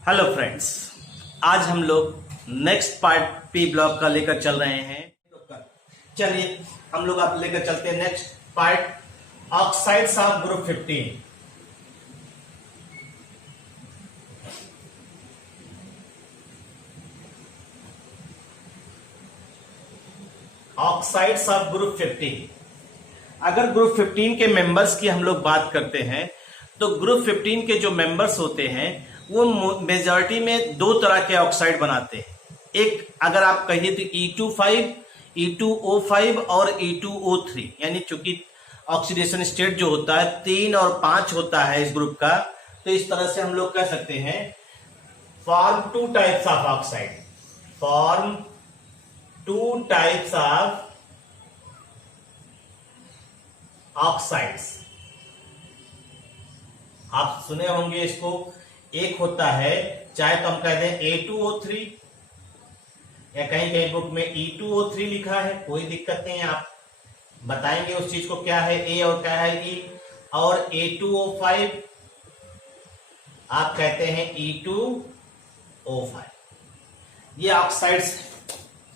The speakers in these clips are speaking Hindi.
हेलो फ्रेंड्स, आज हम लोग नेक्स्ट पार्ट पी ब्लॉक का लेकर चल रहे हैं। चलिए हम लोग आप लेकर चलते हैं next part, oxides of group 15। Oxides of group 15। अगर ग्रुप 15 के मेंबर्स की हम लोग बात करते हैं तो ग्रुप 15 के जो मेंबर्स होते हैं वो मेजॉरिटी में दो तरह के ऑक्साइड बनाते हैं। एक अगर आप कहिए तो E25, E2O5 और E2O3, यानी चूंकि ऑक्सीडेशन स्टेट जो होता है 3 और 5 होता है इस ग्रुप का, तो इस तरह से हम लोग कह सकते हैं form two types of oxide, form two types of oxides. आप सुने होंगे इसको। एक होता है, चाहे तो हम कह दें A2O3, या कहीं कहीं बुक में E2O3 लिखा है, कोई दिक्कत नहीं है, आप बताएंगे उस चीज को क्या है A और क्या है E। और A2O5 आप कहते हैं E2O5। ये ऑक्साइड्स,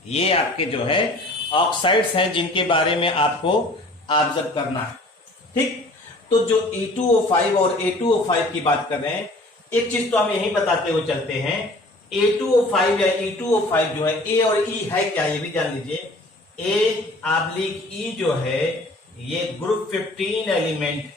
ये आपके जो है ऑक्साइड्स हैं जिनके बारे में आपको ऑब्जर्व करना है। ठीक, तो जो E2O5 और A2O5 की बात कर रहे हैं, एक चीज तो हम यही बताते हुए चलते हैं, A2O5 या E2O5 जो है A और E है क्या, ये भी जान लीजिए। A/E जो है ये ग्रुप 15 एलिमेंट,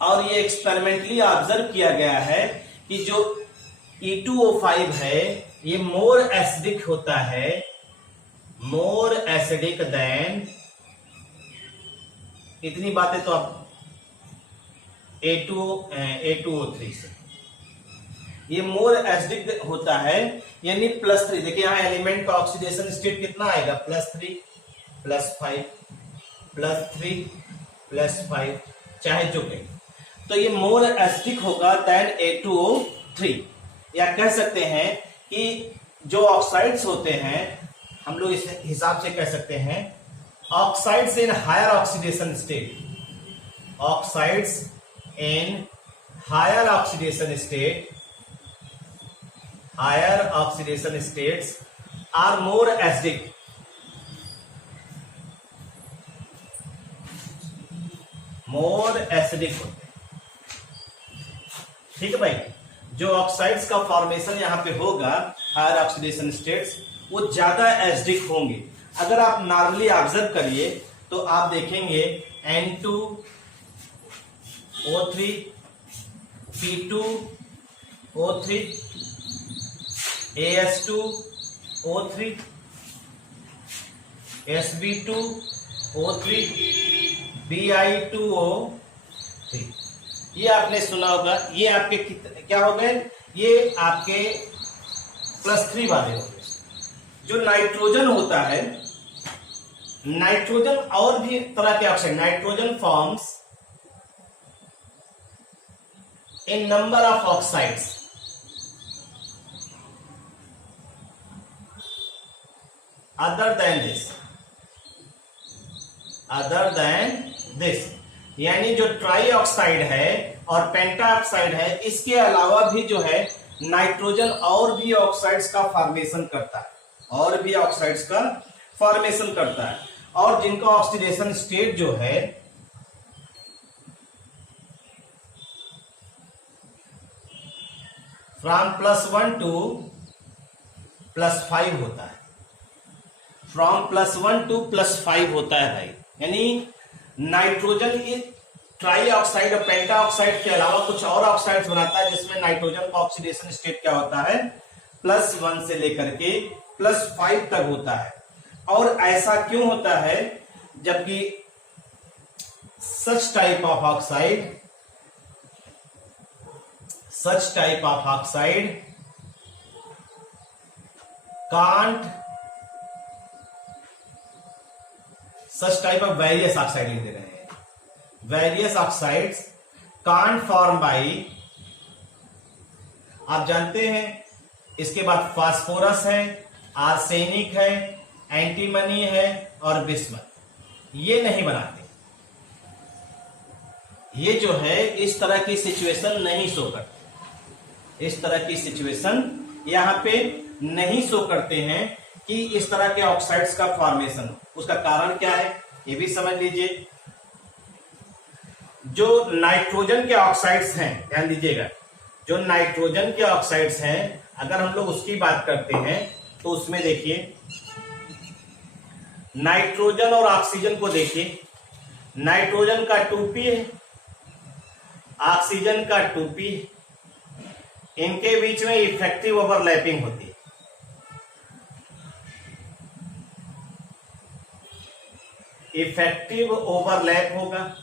और ये एक्सपेरिमेंटली ऑब्जर्व किया गया है कि जो E2O5 है ये मोर एसिडिक होता है, मोर एसिडिक देन, इतनी बातें तो आप A2O3 से, ये मोर एसिडिक होता है यानी +3। देखिए यहां एलिमेंट का ऑक्सीडेशन स्टेट कितना आएगा, +3 +5 +3 +5, चाहे जो कहें, तो ये मोर एसिडिक होगा देन A2O3। या कह सकते हैं कि जो ऑक्साइड्स होते हैं हम लोग इस हिसाब से कह सकते हैं, oxides in higher oxidation state, oxides in higher oxidation state, higher oxidation states are more acidic, more acidic होते हैं। ठीक है भाई, जो ऑक्साइड्स का फॉर्मेशन यहां पे होगा हायर ऑक्सीडेशन स्टेट्स, वो ज्यादा एसिडिक होंगे। अगर आप नॉर्मली ऑब्जर्व करिए तो आप देखेंगे N2O3, P2O3, AS2O3, SB2O3, Bi2O3। ये आपने सुना होगा। ये आपके क्या हो गए, ये आपके +3 वाले हो गए। जो नाइट्रोजन होता है, नाइट्रोजन और भी तरह के oxide, nitrogen forms in number of oxides other than this, यानी जो ट्राई ऑक्साइड है और पेंटा ऑक्साइड है, इसके अलावा भी जो है नाइट्रोजन और भी ऑक्साइड्स का फॉर्मेशन करता है, और भी ऑक्साइड्स का फॉर्मेशन करता है, और जिनका ऑक्सीडेशन स्टेट जो है फ्रॉम +1 टू +5 होता है, फ्रॉम +1 टू +5 होता है भाई। यानी नाइट्रोजन ट्राई ऑक्साइड और पेंटा ऑक्साइड के अलावा कुछ और ऑक्साइड्स बनाता है जिसमें नाइट्रोजन का ऑक्सीडेशन स्टेट क्या होता है, +1 से लेकर के +5 तक होता है। और ऐसा क्यों होता है, जबकि such type of oxide can't, such type of various oxide लिख दे रहे हैं, various oxides can't form by, आप जानते हैं इसके बाद फास्फोरस है, आर्सेनिक है, एंटीमनी है और बिस्मथ, ये नहीं बनाते। ये जो है इस तरह की सिचुएशन नहीं शो करते, इस तरह की सिचुएशन यहाँ पे नहीं शो करते हैं कि इस तरह के ऑक्साइड्स का फॉर्मेशन हो। उसका कारण क्या है ये भी समझ लीजिए। जो नाइट्रोजन के ऑक्साइड्स हैं, ध्यान दीजिएगा, जो नाइट्रोजन के ऑक्साइड्स हैं अगर हम लोग उसकी बात करते हैं तो उसमें देखिए नाइट्रोजन और ऑक्सीजन को देखिए, नाइट्रोजन का 2p है, ऑक्सीजन का 2p है, इनके बीच में इफेक्टिव ओवरलैपिंग होती है। इफेक्टिव ओवरलैप होगा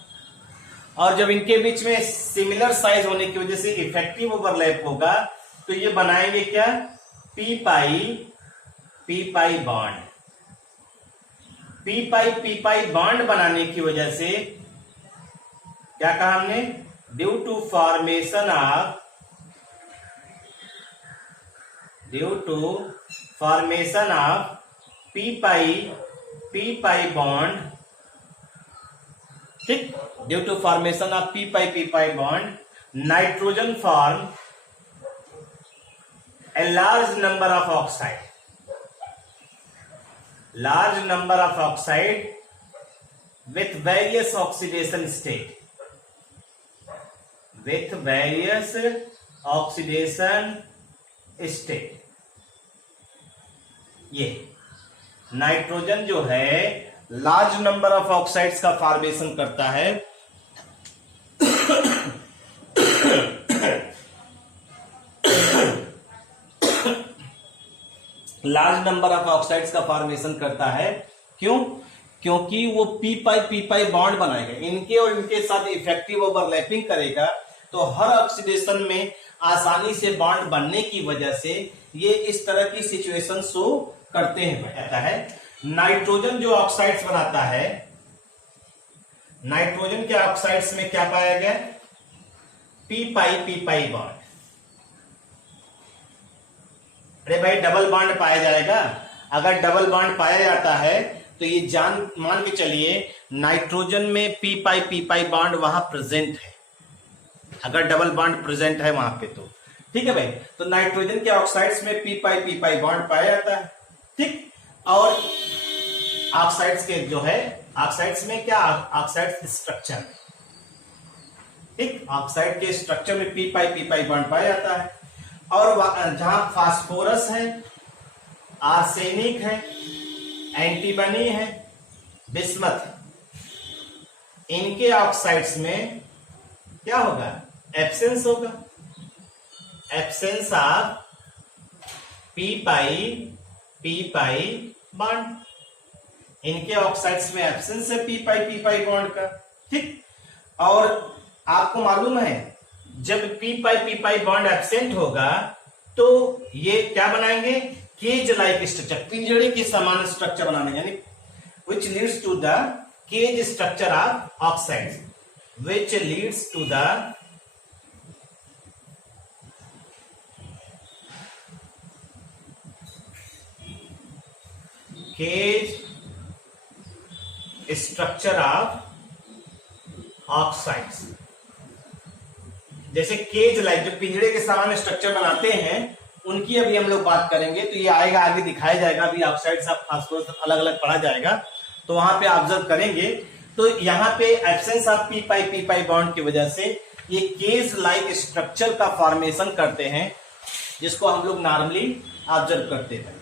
और जब इनके बीच में सिमिलर साइज होने की वजह से इफेक्टिव ओवरलैप होगा तो ये बनाएंगे क्या, p pi bond. P pi bond बनाने की वजह से क्या कहा हमने, due to formation of p pi bond, ठीक, due to formation of p pi bond nitrogen form a large number of oxide, large number of oxide with various oxidation state, with various oxidation state। ये नाइट्रोजन जो है लार्ज नंबर ऑफ ऑक्साइड्स का फॉर्मेशन करता है लार्ज नंबर ऑफ ऑक्साइड्स का फॉर्मेशन करता है। क्यों, क्योंकि वो पी पाई बॉन्ड बनाएगा, इनके और इनके साथ इफेक्टिव ओवरलैपिंग करेगा तो हर ऑक्सीडेशन में आसानी से बॉन्ड बनने की वजह से ये इस तरह की सिचुएशन शो करते हैं। कहता है नाइट्रोजन जो ऑक्साइड्स बनाता है, नाइट्रोजन के ऑक्साइड्स में क्या पाया गया, पी पाई बॉन्ड। अरे भाई डबल बॉन्ड पाया जाएगा, अगर डबल बॉन्ड पाया जाता है तो ये मान के चलिए नाइट्रोजन में पी पाई बॉन्ड वहां प्रेजेंट है, अगर डबल बॉन्ड प्रेजेंट है वहां पे तो ठीक है भाई। तो नाइट्रोजन के ऑक्साइड्स में पी पाई बॉन्ड पाया जाता है, ठीक। और ऑक्साइड्स के जो है, ऑक्साइड्स में क्या, ऑक्साइड्स स्ट्रक्चर में, ठीक, ऑक्साइड के स्ट्रक्चर में पी पाई बॉन्ड पाया जाता है। और जहां फास्फोरस है, आर्सेनिक है, एंटीमनी है, बिस्मथ है, इनके ऑक्साइड्स में क्या होगा, एब्सेंस होगा, absence of p pi bond. इनके ऑक्साइड्स में एब्सेंस है पी पाई बॉन्ड का, ठीक। और आपको मालूम है जब पी पाई बॉन्ड एब्सेंट होगा तो ये क्या बनाएंगे, केज लाइक स्ट्रक्चर, पिंजड़े के समान स्ट्रक्चर बनाने, यानी which leads to the cage structure of oxides, which leads to the cage structure of oxides. जैसे केज लाइक जो पिंजड़े के समान स्ट्रक्चर बनाते हैं उनकी अभी हम लोग बात करेंगे, तो ये आएगा आगे दिखाया जाएगा, अभी ऑक्साइड्स ऑफ फास्फोरस अलग अलग पढ़ा जाएगा तो वहां पे ऑब्जर्व करेंगे। तो यहाँ पे absence of p pi bond की वजह से ये केज लाइक स्ट्रक्चर का फॉर्मेशन करते हैं, जिसको हम लोग नॉर्मली ऑब्जर्व करते हैं।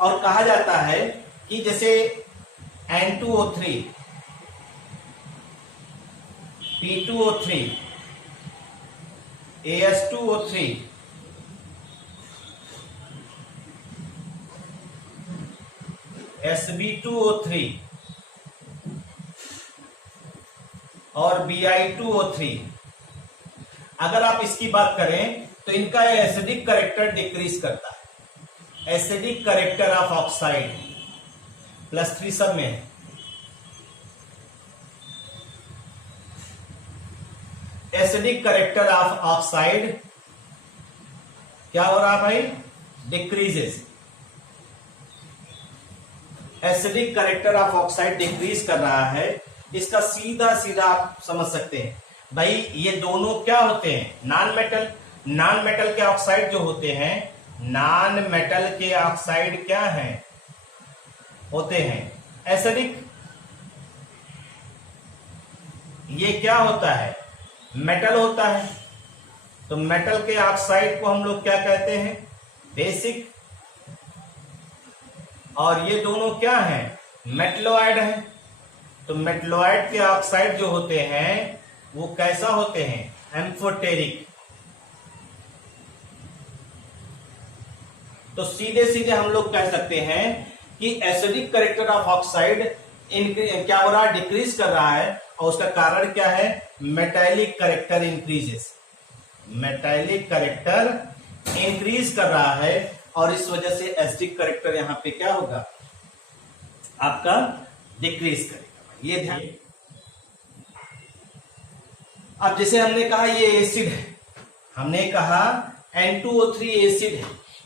और कहा जाता है कि जैसे N2O3, P2O3, AS2O3, SB2O3 और Bi2O3, अगर आप इसकी बात करें तो इनका एसिडिक करेक्टर डिक्रीज करता है। एसिडिक करेक्टर ऑफ ऑक्साइड +3 सब में है। एसिडिक करेक्टर ऑफ ऑक्साइड क्या हो रहा भाई, decreases. Acidic character of oxide decrease कर रहा है। इसका सीधा सीधा आप समझ सकते हैं, भाई ये दोनों क्या होते हैं? Non metal. नॉन मेटल के ऑक्साइड जो होते हैं, नॉन मेटल के ऑक्साइड क्या हैं? होते हैं एसिडिक। ये क्या होता है? मेटल होता है। तो मेटल के ऑक्साइड को हम लोग क्या कहते हैं? बेसिक। और ये दोनों क्या हैं? मेटलोइड हैं। तो मेटलोइड के ऑक्साइड जो होते हैं वो कैसा होते हैं? एम्फोटेरिक। तो सीधे सीधे हम लोग कह सकते हैं कि एसिडिक कैरेक्टर ऑफ ऑक्साइड क्या हो रहा है? डिक्रीज कर रहा है। और उसका कारण क्या है? Metallic character increases. Metallic character increase कर रहा है और इस वजह से एसिडिक कैरेक्टर यहां पे क्या होगा? आपका डिक्रीज करेगा। ये ध्यान। अब जैसे हमने कहा ये एसिड है, हमने कहा N2O3 एसिड है।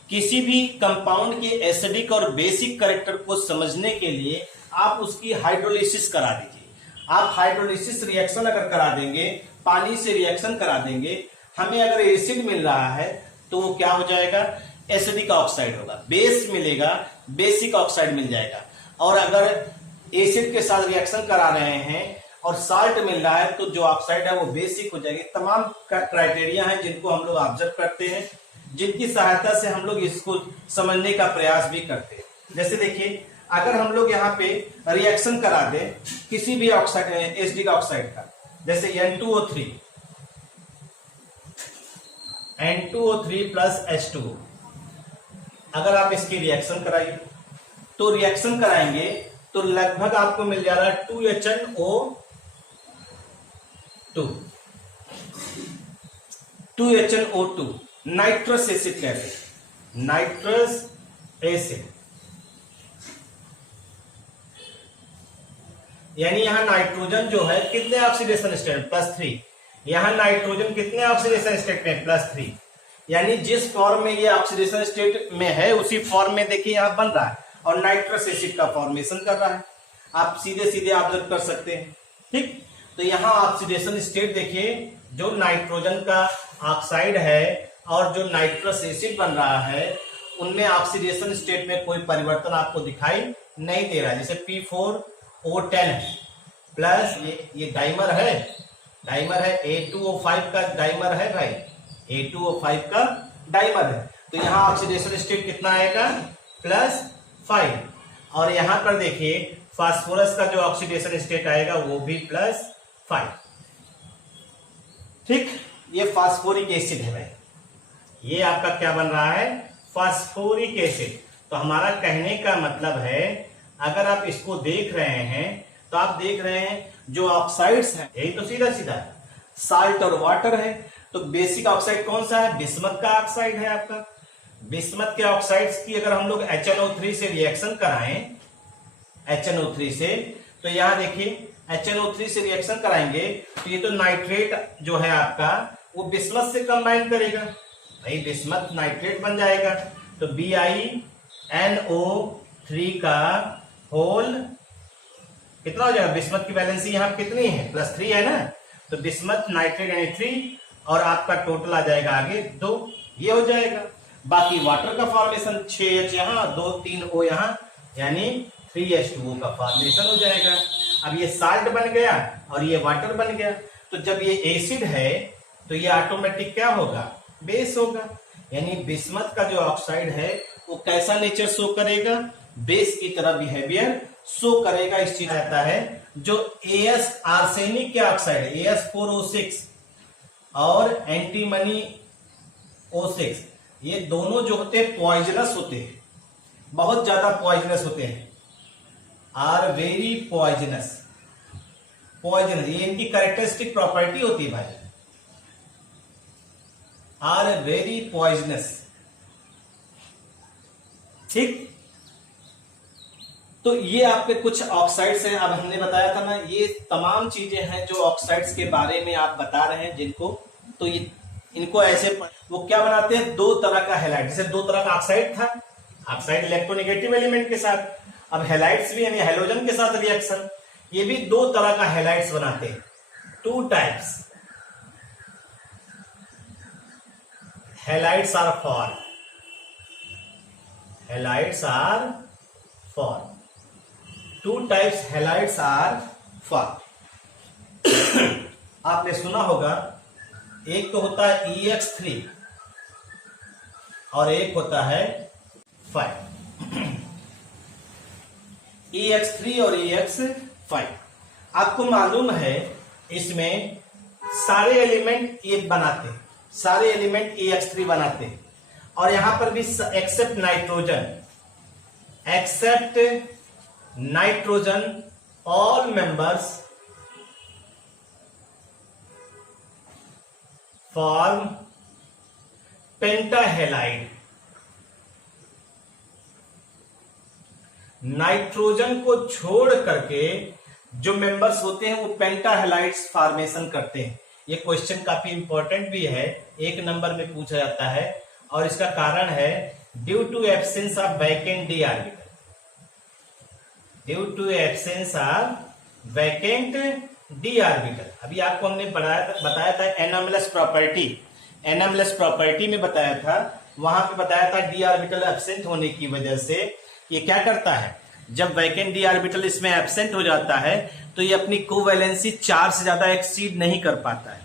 किसी भी कंपाउंड के एसिडिक और बेसिक कैरेक्टर को समझने के लिए आप उसकी हाइड्रोलिसिस करा दीजिए। आप हाइड्रोलिसिस रिएक्शन अगर करा देंगे, पानी से रिएक्शन करा देंगे, हमें अगर एसिड मिल रहा है तो वो क्या हो जाएगा? एसिडिक ऑक्साइड होगा। बेस मिलेगा, बेसिक ऑक्साइड मिल जाएगा। और अगर एसिड के साथ रिएक्शन करा रहे हैं और साल्ट मिल रहा है तो जो ऑक्साइड है वो बेसिक हो जाएगी। तमाम क्राइटेरिया हैं जिनको हम लोग ऑब्जर्व करते हैं, जिनकी सहायता से हम लोग इसको समझने का प्रयास भी करते हैं। जैसे देखिए, अगर हम लोग यहाँ पे रिएक्शन करा दें किसी भी ऑक्साइड, एसिडिक ऑक्साइड का, जैसे N2O3 प्लस H2O, अगर आप इसकी रिएक्शन कराइए तो रिएक्शन कराएंगे तो लगभग आपको मिल जा रहा है 2HNO2 नाइट्रस एसिड कहते हैं। नाइट्रस एसिड यानी यहां नाइट्रोजन जो है कितने ऑक्सीडेशन स्टेट? +3। यहां नाइट्रोजन कितने ऑक्सीडेशन स्टेट में? +3। यानी जिस फॉर्म में ये ऑक्सीडेशन स्टेट में है उसी फॉर्म में देखिए यहां बन रहा है और नाइट्रस एसिड का फॉर्मेशन कर रहा है। आप सीधे सीधे ऑब्जर्व कर सकते हैं। ठीक, तो यहां ऑक्सीडेशन स्टेट देखिए, जो नाइट्रोजन का ऑक्साइड है और जो नाइट्रस एसिड बन रहा है उनमें ऑक्सीडेशन स्टेट में कोई परिवर्तन आपको दिखाई नहीं दे रहा है। जैसे P4O10 है प्लस ये डाइमर है, A2O5 का डाइमर है भाई, A2O5 का डाइमर है। तो यहां ऑक्सीडेशन स्टेट कितना आएगा? +5। और यहां पर देखिए फास्फोरस का जो ऑक्सीडेशन स्टेट आएगा वो भी +5। ठीक, ये फास्फोरिक एसिड है भाई। ये आपका क्या बन रहा है? Phosphoric acid. तो हमारा कहने का मतलब है, अगर आप इसको देख रहे हैं तो आप देख रहे हैं जो ऑक्साइड्स हैं, यही तो सीधा सीधा साल्ट और वाटर है। तो बेसिक ऑक्साइड कौन सा है? बिस्मथ का ऑक्साइड है आपका। बिस्मथ के ऑक्साइड्स की अगर हम लोग HNO3 से रिएक्शन कराएं, HNO3 से, तो यहां देखिए HNO3 से रिएक्शन कराएंगे तो ये तो नाइट्रेट जो है आपका वो बिस्मथ से कंबाइन करेगा भाई, बिस्मथ नाइट्रेट बन जाएगा। तो BiNO3 का होल कितना हो जाएगा? बिस्मथ की वैलेंसी यहाँ कितनी है? +3 है ना। तो बिस्मथ नाइट्रेट यानी 3 और आपका टोटल आ जाएगा आगे 2, ये हो जाएगा। बाकी वाटर का फॉर्मेशन 6H यहाँ, 2-3O यहाँ, यानी 3H2O का फॉर्मेशन हो जाएगा। अब ये साल्ट बन गया और ये वाटर बन गया। तो जब ये एसिड है तो ये ऑटोमेटिक क्या होगा? बेस होगा। यानी बिस्मथ का जो ऑक्साइड है वो कैसा नेचर शो करेगा? बेस की तरह बिहेवियर शो करेगा। इस चीज रहता है जो AS आर्सेनिक के ऑक्साइड AS4O6 और एंटीमनी O6, ये दोनों जो होते हैं पॉइजनस होते हैं, बहुत ज्यादा पॉइजनस होते हैं, आर वेरी पॉइजनस। ये इनकी कैरेक्टरिस्टिक प्रॉपर्टी होती है भाई, आर वेरी पॉइजनस। ठीक, तो ये आपके कुछ ऑक्साइड्स हैं। अब हमने बताया था ना, ये तमाम चीजें हैं जो ऑक्साइड्स के बारे में आप बता रहे हैं जिनको, तो ये इनको ऐसे वो क्या बनाते हैं? 2 तरह का हैलाइड। जैसे 2 तरह का ऑक्साइड था, ऑक्साइड इलेक्ट्रोनेगेटिव एलिमेंट के साथ, अब हैलाइड्स भी यानी हैलोजन के साथ रिएक्शन, ये भी 2 तरह का हैलाइड्स बनाते हैं, 2 types. halides are formed. Halides are formed. Two types halides are formed. आपने सुना होगा, एक तो होता है EX3 और एक होता है 5. EX3 और EX5. आपको मालूम है इसमें सारे एलिमेंट ये बनाते हैं, सारे एलिमेंट EX3 बनाते हैं, और यहां पर भी except nitrogen all members form pentahalide. Nitrogen को छोड़ करके जो मेंबर्स होते हैं वो पेंटाहेलाइड्स फॉर्मेशन करते हैं. ये क्वेश्चन काफी इंपॉर्टेंट भी है, 1 नंबर में पूछा जाता है, और इसका कारण है due to absence of vacant d orbital. Due to absence of vacant d orbital. अभी आपको हमने बताया था एनोमलस प्रॉपर्टी में बताया था, वहां पे बताया था डी ऑर्बिटल एब्सेंट होने की वजह से ये क्या करता है, जब वैकेंट डी ऑर्बिटल इसमें एब्सेंट हो जाता है तो ये अपनी कोवैलेंसी 4 से ज्यादा एक्सीड नहीं कर पाता है,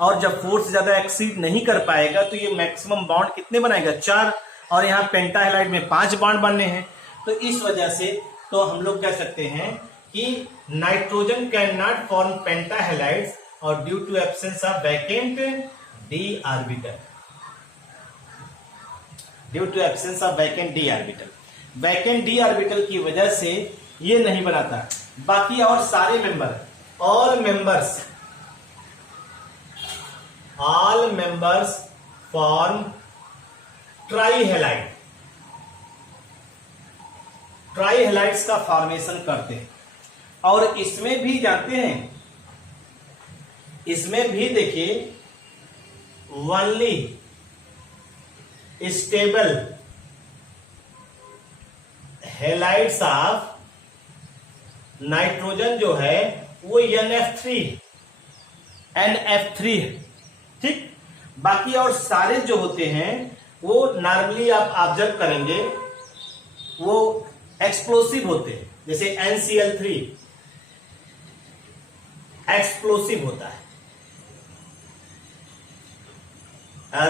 और जब 4 से ज्यादा एक्सीड नहीं कर पाएगा तो ये मैक्सिमम बॉन्ड कितने बनाएगा, 4, और यहाँ पेंटाहेलाइड में 5 बॉन्ड बनने हैं. तो इस वजह से तो हम लोग कह सकते हैं कि nitrogen can not form pentahalides और due to absence of vacant d orbital. Due to absence of vacant d orbital, vacant d orbital की वजह से ये नहीं बनाता. बाकी और सारे member, all members form trihalide. Trihalides का फॉर्मेशन करते हैं, और इसमें भी जानते हैं, इसमें भी देखिए only stable halides of nitrogen जो है वो NF3 है. ठीक, बाकी और सारे जो होते हैं वो नॉर्मली आप ऑब्जर्व करेंगे वो एक्सप्लोसिव होते हैं. जैसे NCl3 एक्सप्लोसिव होता है.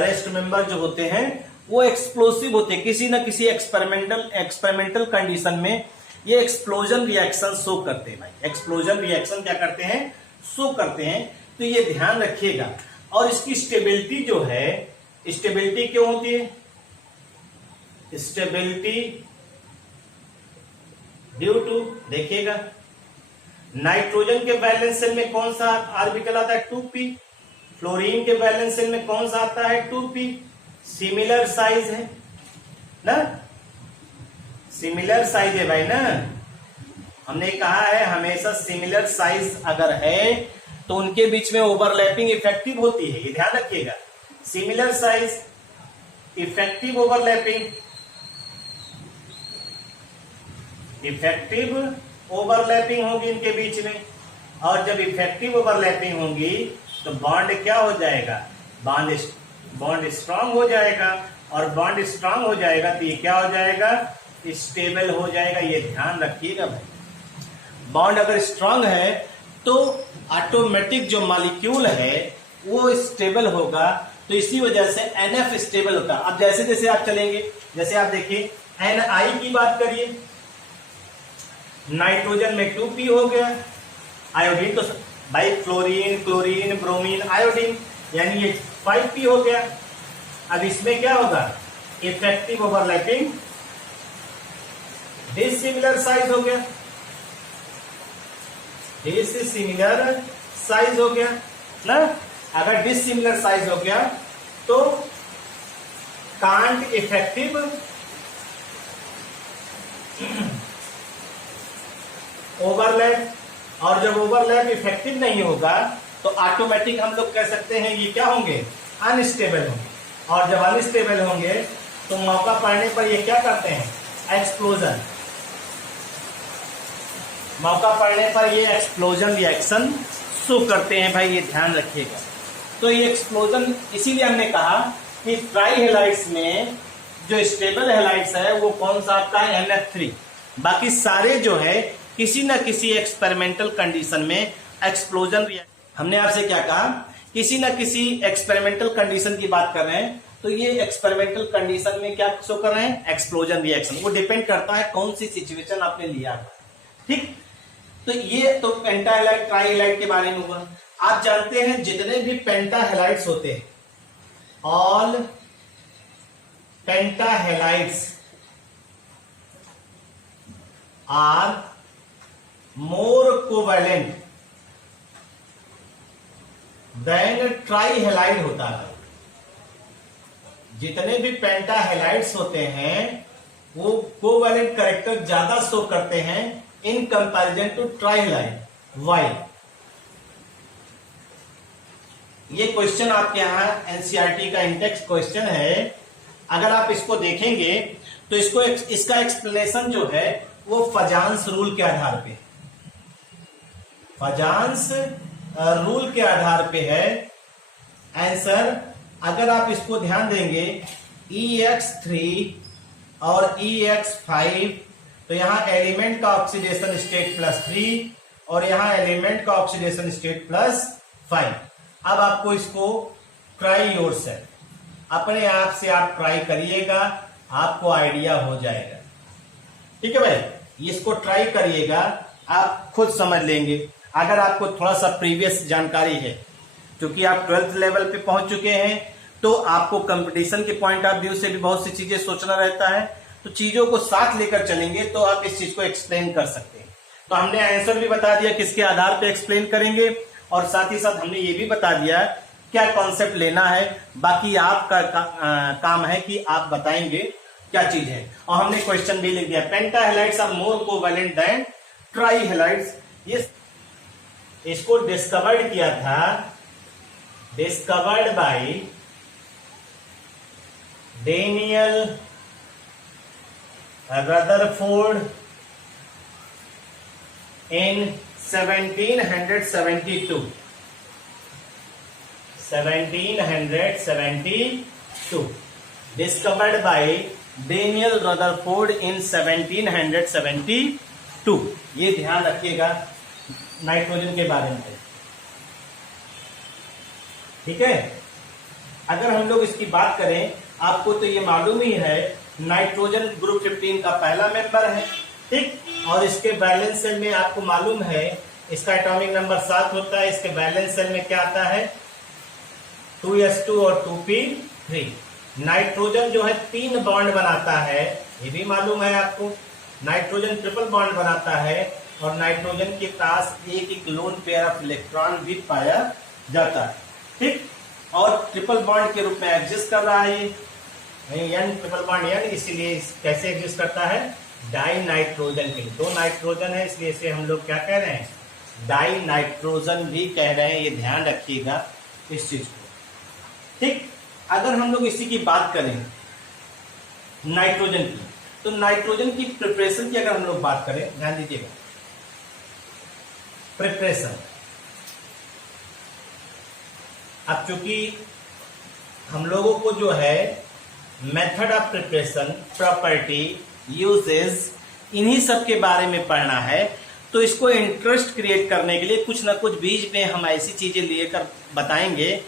रेस्ट मेंबर जो होते हैं वो एक्सप्लोसिव होते हैं, किसी ना किसी एक्सपेरिमेंटल कंडीशन में ये एक्सप्लोजन रिएक्शन शो करते हैं. भाई एक्सप्लोजन रिएक्शन क्या करते हैं, शो करते हैं. तो ये ध्यान रखिएगा. और इसकी स्टेबिलिटी जो है, स्टेबिलिटी क्यों होती है, स्टेबिलिटी ड्यू टू, देखिएगा नाइट्रोजन के वैलेंस शेल में कौन सा ऑर्बिटल आता है, 2p. फ्लोरीन के वैलेंस शेल में कौन सा आता है, 2p. सिमिलर साइज है ना, सिमिलर साइज है भाई ना. हमने कहा है हमेशा सिमिलर साइज अगर है तो उनके बीच में ओवरलैपिंग इफेक्टिव होती है, ये ध्यान रखिएगा. सिमिलर साइज, इफेक्टिव ओवरलैपिंग होगी इनके बीच में, और जब इफेक्टिव ओवरलैपिंग होगी तो बॉन्ड क्या हो जाएगा, बॉन्ड स्ट्रांग हो जाएगा, और बॉन्ड स्ट्रांग हो जाएगा तो ये क्या हो जाएगा, स्टेबल हो जाएगा. ये ध्यान रखिएगा भाई. बॉन्ड अगर स्ट्रांग है तो ऑटोमेटिक जो मॉलिक्यूल है वो स्टेबल होगा. तो इसी वजह से NF स्टेबल होता है. अब जैसे जैसे आप चलेंगे, जैसे आप देखिए NI की बात करिए, नाइट्रोजन में 2p हो गया, आयोडीन तो भाई फ्लोरीन, क्लोरीन, ब्रोमीन, आयोडीन, यानी ये 5p हो गया. अब इसमें क्या होगा, इफेक्टिव ओवरलैपिंग, डिसिमिलर साइज हो गया, डिसिमिलर साइज हो गया ना. अगर डिसिमिलर साइज हो गया तो कांट इफेक्टिव ओवरलैप, और जब ओवरलैप इफेक्टिव नहीं होगा तो ऑटोमेटिक हम लोग कह सकते हैं ये क्या होंगे, अनस्टेबल होंगे. और जब अनस्टेबल होंगे तो मौका पड़ने पर ये क्या करते हैं, एक्सप्लोजन. मौका पड़ने पर ये एक्सप्लोजन रिएक्शन शो करते हैं. भाई ये ध्यान रखिएगा. तो ये एक्सप्लोजन, इसीलिए हमने कहा कि ट्राई हेलाइड्स में जो स्टेबल हेलाइड्स है वो कौन सा आपका है, NH3। बाकी सारे जो है किसी न किसी एक्सपेरिमेंटल कंडीशन में एक्सप्लोजन रिएक्शन। हमने आपसे क्या कहा, किसी न किसी एक्सपेरिमेंटल कंडीशन की बात कर रहे हैं, तो ये एक्सपेरिमेंटल कंडीशन में क्या शो कर रहे हैं, एक्सप्लोजन रिएक्शन। वो डिपेंड करता है कौन सी सिचुएशन आपने लिया। ठीक, तो ये तो पेंटा हेलाइड ट्राई हेलाइड के बारे में हुआ। आप जानते हैं जितने भी पेंटा हेलाइड्स होते हैं, all penta halides are more covalent than tri halide होता है। जितने भी पेंटा हेलाइड्स होते हैं वो कोवैलेंट कैरेक्टर ज्यादा शो करते हैं in comparison to tri halide. Why? ये क्वेश्चन आपके यहां एनसीईआरटी का इंटेक्स क्वेश्चन है। अगर आप इसको देखेंगे तो इसका एक्सप्लेनेशन जो है वो फजान्स रूल के आधार पे, फजान्स रूल के आधार पे है आंसर। अगर आप इसको ध्यान देंगे EX3 और EX5, तो यहां एलिमेंट का ऑक्सीडेशन स्टेट +3 और यहां एलिमेंट का ऑक्सीडेशन स्टेट +5। अब आपको इसको ट्राई योरसेल्फ, अपने आप से आप ट्राई करिएगा, आपको आइडिया हो जाएगा। ठीक है भाई, इसको ट्राई करिएगा, आप खुद समझ लेंगे। अगर आपको थोड़ा सा प्रीवियस जानकारी है, क्योंकि आप 12th लेवल पे पहुंच चुके हैं, तो आपको कंपटीशन के पॉइंट ऑफ व्यू से भी बहुत सी चीजें सोचना रहता है, तो चीजों को साथ लेकर चलेंगे तो आप इस चीज को एक्सप्लेन कर सकते हैं। तो हमने आंसर भी बता दिया किसके आधार पे एक्सप्लेन करेंगे, और साथ ही साथ हमने ये भी बता दिया क्या कॉन्सेप्ट लेना है। बाकी आपका काम है कि आप बताएंगे क्या चीज है। और हमने क्वेश्चन भी लिख दिया, penta halides are more covalent than tri halides. ये इसको डिस्कवर्ड किया था, discovered by Daniel Rutherford in 1772। 1772 discovered by Daniel Rutherford in 1772। ये ध्यान रखिएगा नाइट्रोजन के बारे में। ठीक है, अगर हम लोग इसकी बात करें, आपको तो ये मालूम ही है नाइट्रोजन ग्रुप 15 का पहला मेंबर है। ठीक, और इसके बैलेंस सेल में आपको मालूम है इसका एटॉमिक नंबर 7 होता है। इसके बैलेंस सेल में क्या आता है, 2s2 और 2p3। नाइट्रोजन जो है 3 बॉन्ड बनाता है, ये भी मालूम है आपको। नाइट्रोजन ट्रिपल बॉन्ड बनाता है, और नाइट्रोजन के पास एक लोन पेयर ऑफ इलेक्ट्रॉन भी पाया जाता है। ठीक, और ट्रिपल बॉन्ड के रूप में एग्जिस्ट कर रहा है N ट्रिपल बॉन्ड N, इसीलिए कैसे एग्जिस्ट करता है, डाई नाइट्रोजन के लिए। 2 नाइट्रोजन है, इसलिए इसे हम लोग क्या कह रहे हैं, डाई नाइट्रोजन भी कह रहे हैं। ये ध्यान रखिएगा इस चीज को। ठीक, अगर हम लोग इसी की बात करें नाइट्रोजन की, तो नाइट्रोजन की प्रिपरेशन की अगर हम लोग बात करें, ध्यान दीजिएगा, प्रिपरेशन। अब चूंकि हम लोगों को जो है method of preparation, property, uses, इन्हीं सब के बारे में पढ़ना है, तो इसको इंटरेस्ट क्रिएट करने के लिए कुछ ना कुछ बीच में हम ऐसी चीजें लेकर बताएंगे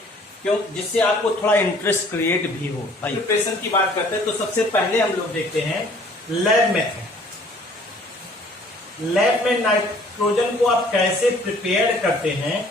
क्यों, जिससे आपको थोड़ा इंटरेस्ट क्रिएट भी हो। भाई प्रिपरेशन की बात करते हैं तो सबसे पहले हम लोग देखते हैं लैब मेथड। लैब में नाइट्रोजन को आप कैसे प्रिपेयर करते हैं,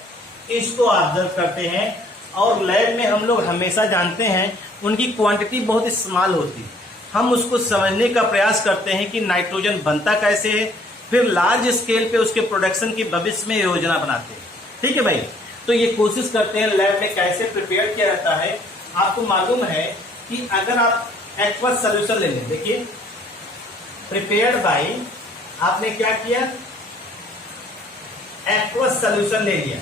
इसको ऑब्जर्व करते हैं। और लैब में हम लोग हमेशा जानते हैं उनकी क्वांटिटी बहुत स्मॉल होती है, हम उसको समझने का प्रयास करते हैं कि नाइट्रोजन बनता कैसे है, फिर लार्ज स्केल पे उसके प्रोडक्शन की भविष्य में योजना बनाते हैं। ठीक है भाई, तो ये कोशिश करते हैं लैब में कैसे प्रिपेयर किया जाता है। आपको मालूम है कि अगर आप एक्वस सोल्यूशन ले लें, देखिए प्रिपेयर्ड बाय, आपने क्या किया, एक्वस सोल्यूशन ले लिया,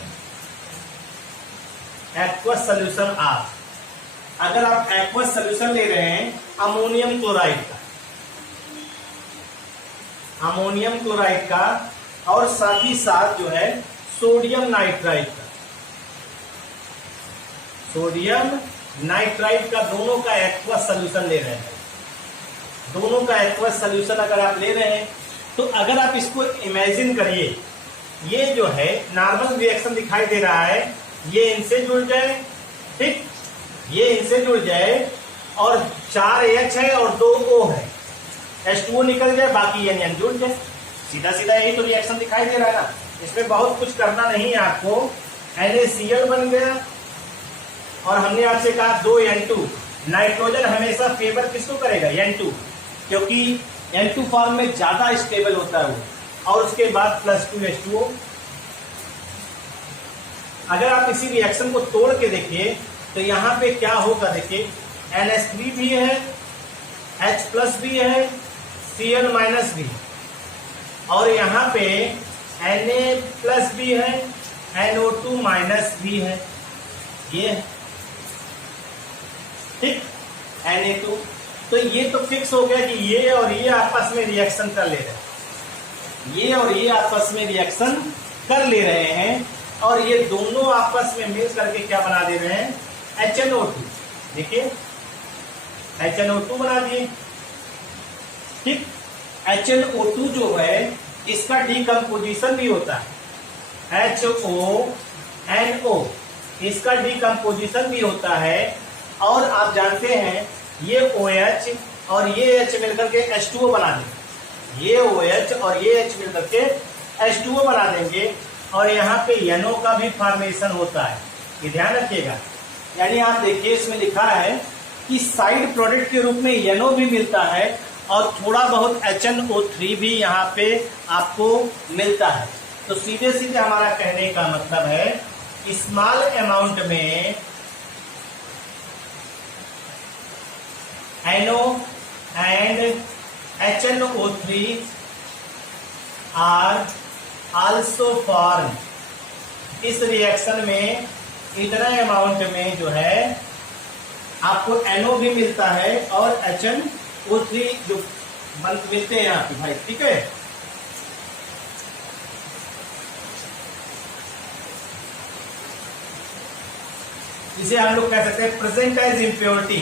एक्वस सोल्यूशन। आप अगर आप एक्वस सोल्यूशन ले रहे हैं अमोनियम क्लोराइड का, अमोनियम क्लोराइड का, और साथ ही साथ जो है सोडियम नाइट्राइड का, सोडियम नाइट्राइट का दोनों का एक्वस सोल्यूशन ले रहे हैं। दोनों का एक्वस सोल्यूशन अगर आप ले रहे हैं तो अगर आप इसको इमेजिन करिए, ये जो है नॉर्मल रिएक्शन दिखाई दे रहा है, ये इनसे जुड़ जाए, ठीक, ये इनसे जुड़ जाए और 4 H है और 2 O है, H2O निकल जाए, बाकी N जुड़ जाए। सीधा सीधा यही तो रिएक्शन दिखाई दे रहा है ना, इसमें बहुत कुछ करना नहीं है आपको। NaCl बन गया और हमने आपसे कहा 2N2। नाइट्रोजन हमेशा फेवर किसको करेगा? N2, क्योंकि N2 फॉर्म में ज्यादा स्टेबल होता है वो। और उसके बाद +2 H2O। अगर आप इसी रिएक्शन को तोड़ के देखिए तो यहां पे क्या होगा, देखिए NH3 भी है, H+ भी है, Cl- भी है, और यहाँ पे Na+ भी है, NO2- भी है, ये ठीक Na2। तो ये तो फिक्स हो गया कि ये और ये आपस में रिएक्शन कर ले रहे हैं, ये और ये आपस में रिएक्शन कर ले रहे हैं, और ये दोनों आपस में मिल करके क्या बना दे रहे हैं? HNO2। देखिए HNO2 बना दिए, ठीक। HNO2 जो है इसका डिकम्पोजिशन भी होता है, HONO, इसका डिकम्पोजिशन भी होता है। और आप जानते हैं ये OH और ये H मिलकर के H2O बना देंगे, ये OH और ये H मिलकर के H2O बना देंगे, और यहाँ पे NO का भी फॉर्मेशन होता है, ये ध्यान रखिएगा। यानी आप देखिए इसमें लिखा है कि साइड प्रोडक्ट के रूप में NO भी मिलता है और थोड़ा बहुत HNO3 भी यहाँ पे आपको मिलता है। तो सीधे सीधे हमारा कहने का मतलब है स्मॉल अमाउंट में NO and HNO3 are also formed। इस रिएक्शन में इतना अमाउंट में जो है आपको NO भी मिलता है और HNO3 जो मिलते हैं यहाँ पे भाई, ठीक है। इसे हम लोग कह सकते हैं present as impurity,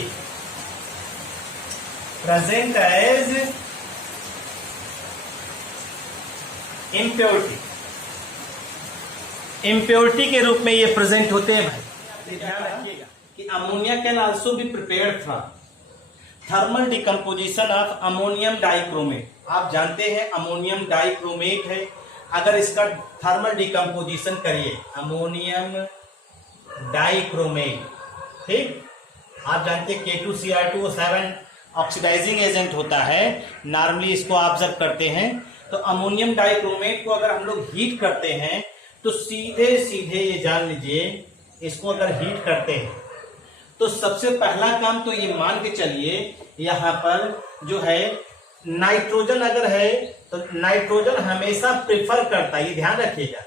present as impurity, impurity के रूप में ये प्रेजेंट होते हैं भाई। ध्यान रखिएगा कि ammonia can also be prepared from thermal decomposition of ammonium dichromate. आप जानते हैं अमोनियम डाइक्रोमेट है, अगर इसका थर्मल डिकम्पोजिशन करिए, अमोनियम डाइक्रोमेट, ठीक, आप जानते हैं K2Cr2O7 ऑक्सीडाइजिंग एजेंट होता है, नॉर्मली इसको ऑब्जर्व करते हैं। तो अमोनियम डाइक्रोमेट को अगर हम लोग हीट करते हैं तो सीधे सीधे ये जान लीजिए, इसको अगर हीट करते हैं तो सबसे पहला काम तो ये मान के चलिए यहाँ पर जो है नाइट्रोजन अगर है तो नाइट्रोजन हमेशा प्रेफर करता है, ये ध्यान रखिएगा।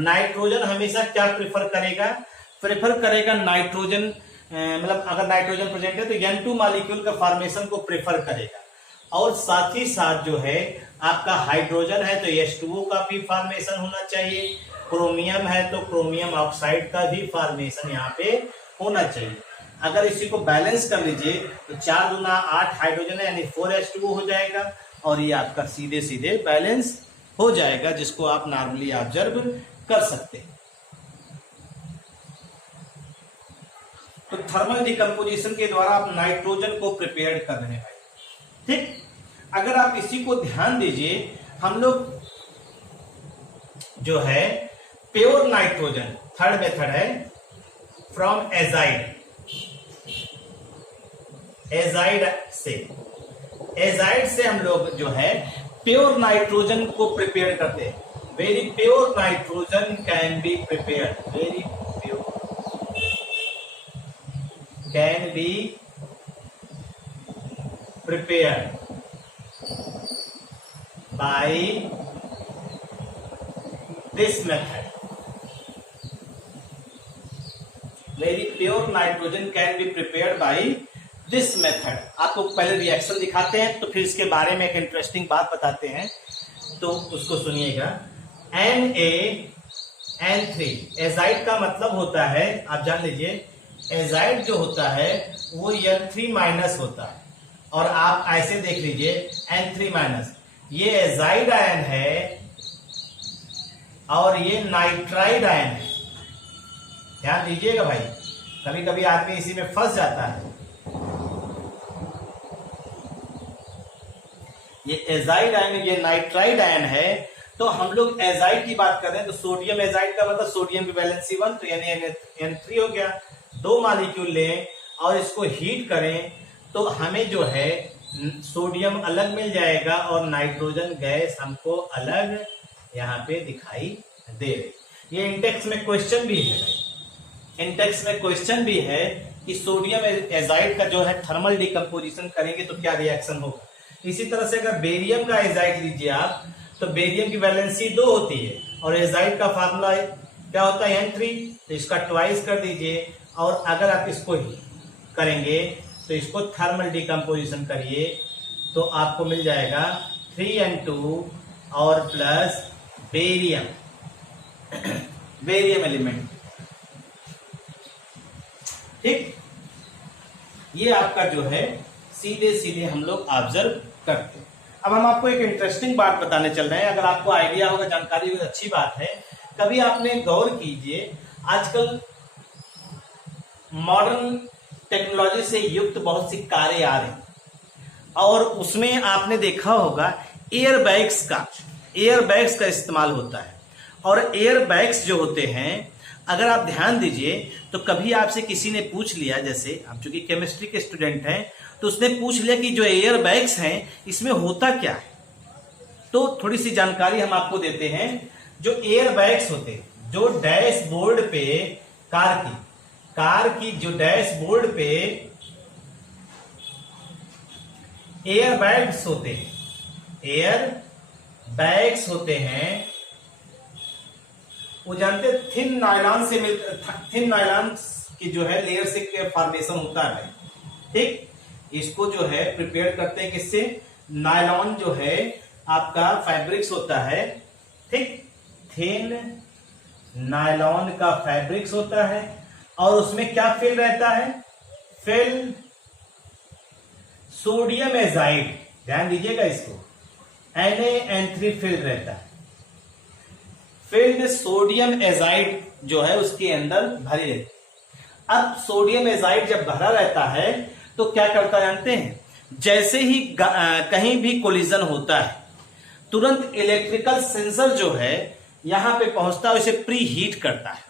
नाइट्रोजन हमेशा क्या प्रेफर करेगा? प्रेफर करेगा नाइट्रोजन, मतलब अगर नाइट्रोजन प्रेजेंट है तो N2 मॉलिक्यूल का फॉर्मेशन को प्रेफर करेगा। और साथ ही साथ जो है आपका हाइड्रोजन है तो H2O का भी फॉर्मेशन होना चाहिए, क्रोमियम है तो क्रोमियम ऑक्साइड का भी फॉर्मेशन यहाँ पे होना चाहिए। अगर इसी को बैलेंस कर लीजिए तो 4 दूना 8 हाइड्रोजन है, यानी 4H2O हो जाएगा, और ये आपका सीधे सीधे बैलेंस हो जाएगा, जिसको आप नॉर्मली ऑब्जर्व कर सकते हैं। तो थर्मल डिकम्पोजिशन के द्वारा आप नाइट्रोजन को प्रिपेयर कर रहे हैं भाई, ठीक। अगर आप इसी को ध्यान दीजिए, हम लोग जो है प्योर नाइट्रोजन, थर्ड मेथड है फ्रॉम एजाइड, एजाइड से हम लोग जो है प्योर नाइट्रोजन को प्रिपेयर करते हैं। Very pure nitrogen can be prepared, very pure can be prepared by this method। Very pure nitrogen can be prepared by this method। आपको पहले रिएक्शन दिखाते हैं तो फिर इसके बारे में एक इंटरेस्टिंग बात बताते हैं, तो उसको सुनिएगा। NaN3 एजाइड का मतलब होता है, आप जान लीजिए एजाइड जो होता है वो N3 माइनस होता है, और आप ऐसे देख लीजिए N3 माइनस, ये एजाइड आयन है और ये नाइट्राइड आयन है। ध्यान दीजिएगा भाई, कभी कभी आदमी इसी में फंस जाता है। ये एजाइड आयन, ये नाइट्राइड आयन है। तो हम लोग एजाइड की बात कर रहे हैं, तो सोडियम एजाइड का मतलब सोडियम की वैलेंसी 1, तो यानी N3 हो गया। 2 मॉलिक्यूल लें और इसको हीट करें तो हमें जो है सोडियम अलग मिल जाएगा और नाइट्रोजन गैस हमको अलग यहाँ पे दिखाई दे रही। ये इंटेक्स में क्वेश्चन भी है भाई, इंटेक्स में क्वेश्चन भी है कि सोडियम एजाइड का जो है थर्मल डिकम्पोजिशन करेंगे तो क्या रिएक्शन होगा। इसी तरह से अगर बेरियम का एजाइड लीजिए आप, तो बेरियम की वैलेंसी 2 होती है और एजाइड का फार्मूला क्या होता है N3, तो इसका ट्वाइस कर दीजिए। और अगर आप इसको करेंगे तो इसको थर्मल डिकम्पोजिशन करिए तो आपको मिल जाएगा 3N2 और प्लस बेरियम, बेरियम एलिमेंट। ठीक, ये आपका जो है सीधे सीधे हम लोग ऑब्जर्व करते हैं। अब हम आपको एक इंटरेस्टिंग बात बताने चल रहे हैं, अगर आपको आइडिया होगा, जानकारी होगी, अच्छी बात है। कभी आपने गौर कीजिए, आजकल मॉडर्न टेक्नोलॉजी से युक्त बहुत सी कारें आ रही और उसमें आपने देखा होगा एयरबैग्स का इस्तेमाल होता है। और एयरबैग्स जो होते हैं, अगर आप ध्यान दीजिए तो कभी आपसे किसी ने पूछ लिया, जैसे आप चूंकि केमिस्ट्री के स्टूडेंट हैं तो उसने पूछ लिया कि जो एयरबैग्स हैं इसमें होता क्या है, तो थोड़ी सी जानकारी हम आपको देते हैं। जो एयरबैग्स होते हैं, जो डैशबोर्ड पे कार की जो डैशबोर्ड पे एयरबैग्स होते हैं, वो जानते थिन नायलॉन की जो है लेयर से फॉर्मेशन होता है। ठीक, इसको जो है प्रिपेयर करते हैं किससे, नायलॉन जो है आपका फैब्रिक्स होता है। ठीक, थिन नायलॉन का फैब्रिक्स होता है और उसमें क्या फिल रहता है, फिल सोडियम एजाइड, ध्यान दीजिएगा इसको, Na-N3 फिल रहता है। फिल्ड सोडियम एजाइड जो है उसके अंदर भरी रहती है। अब सोडियम एजाइड जब भरा रहता है तो क्या करता जानते हैं, जैसे ही कहीं भी कोलिजन होता है तुरंत इलेक्ट्रिकल सेंसर जो है यहां पे पहुंचता है, उसे प्री हीट करता है।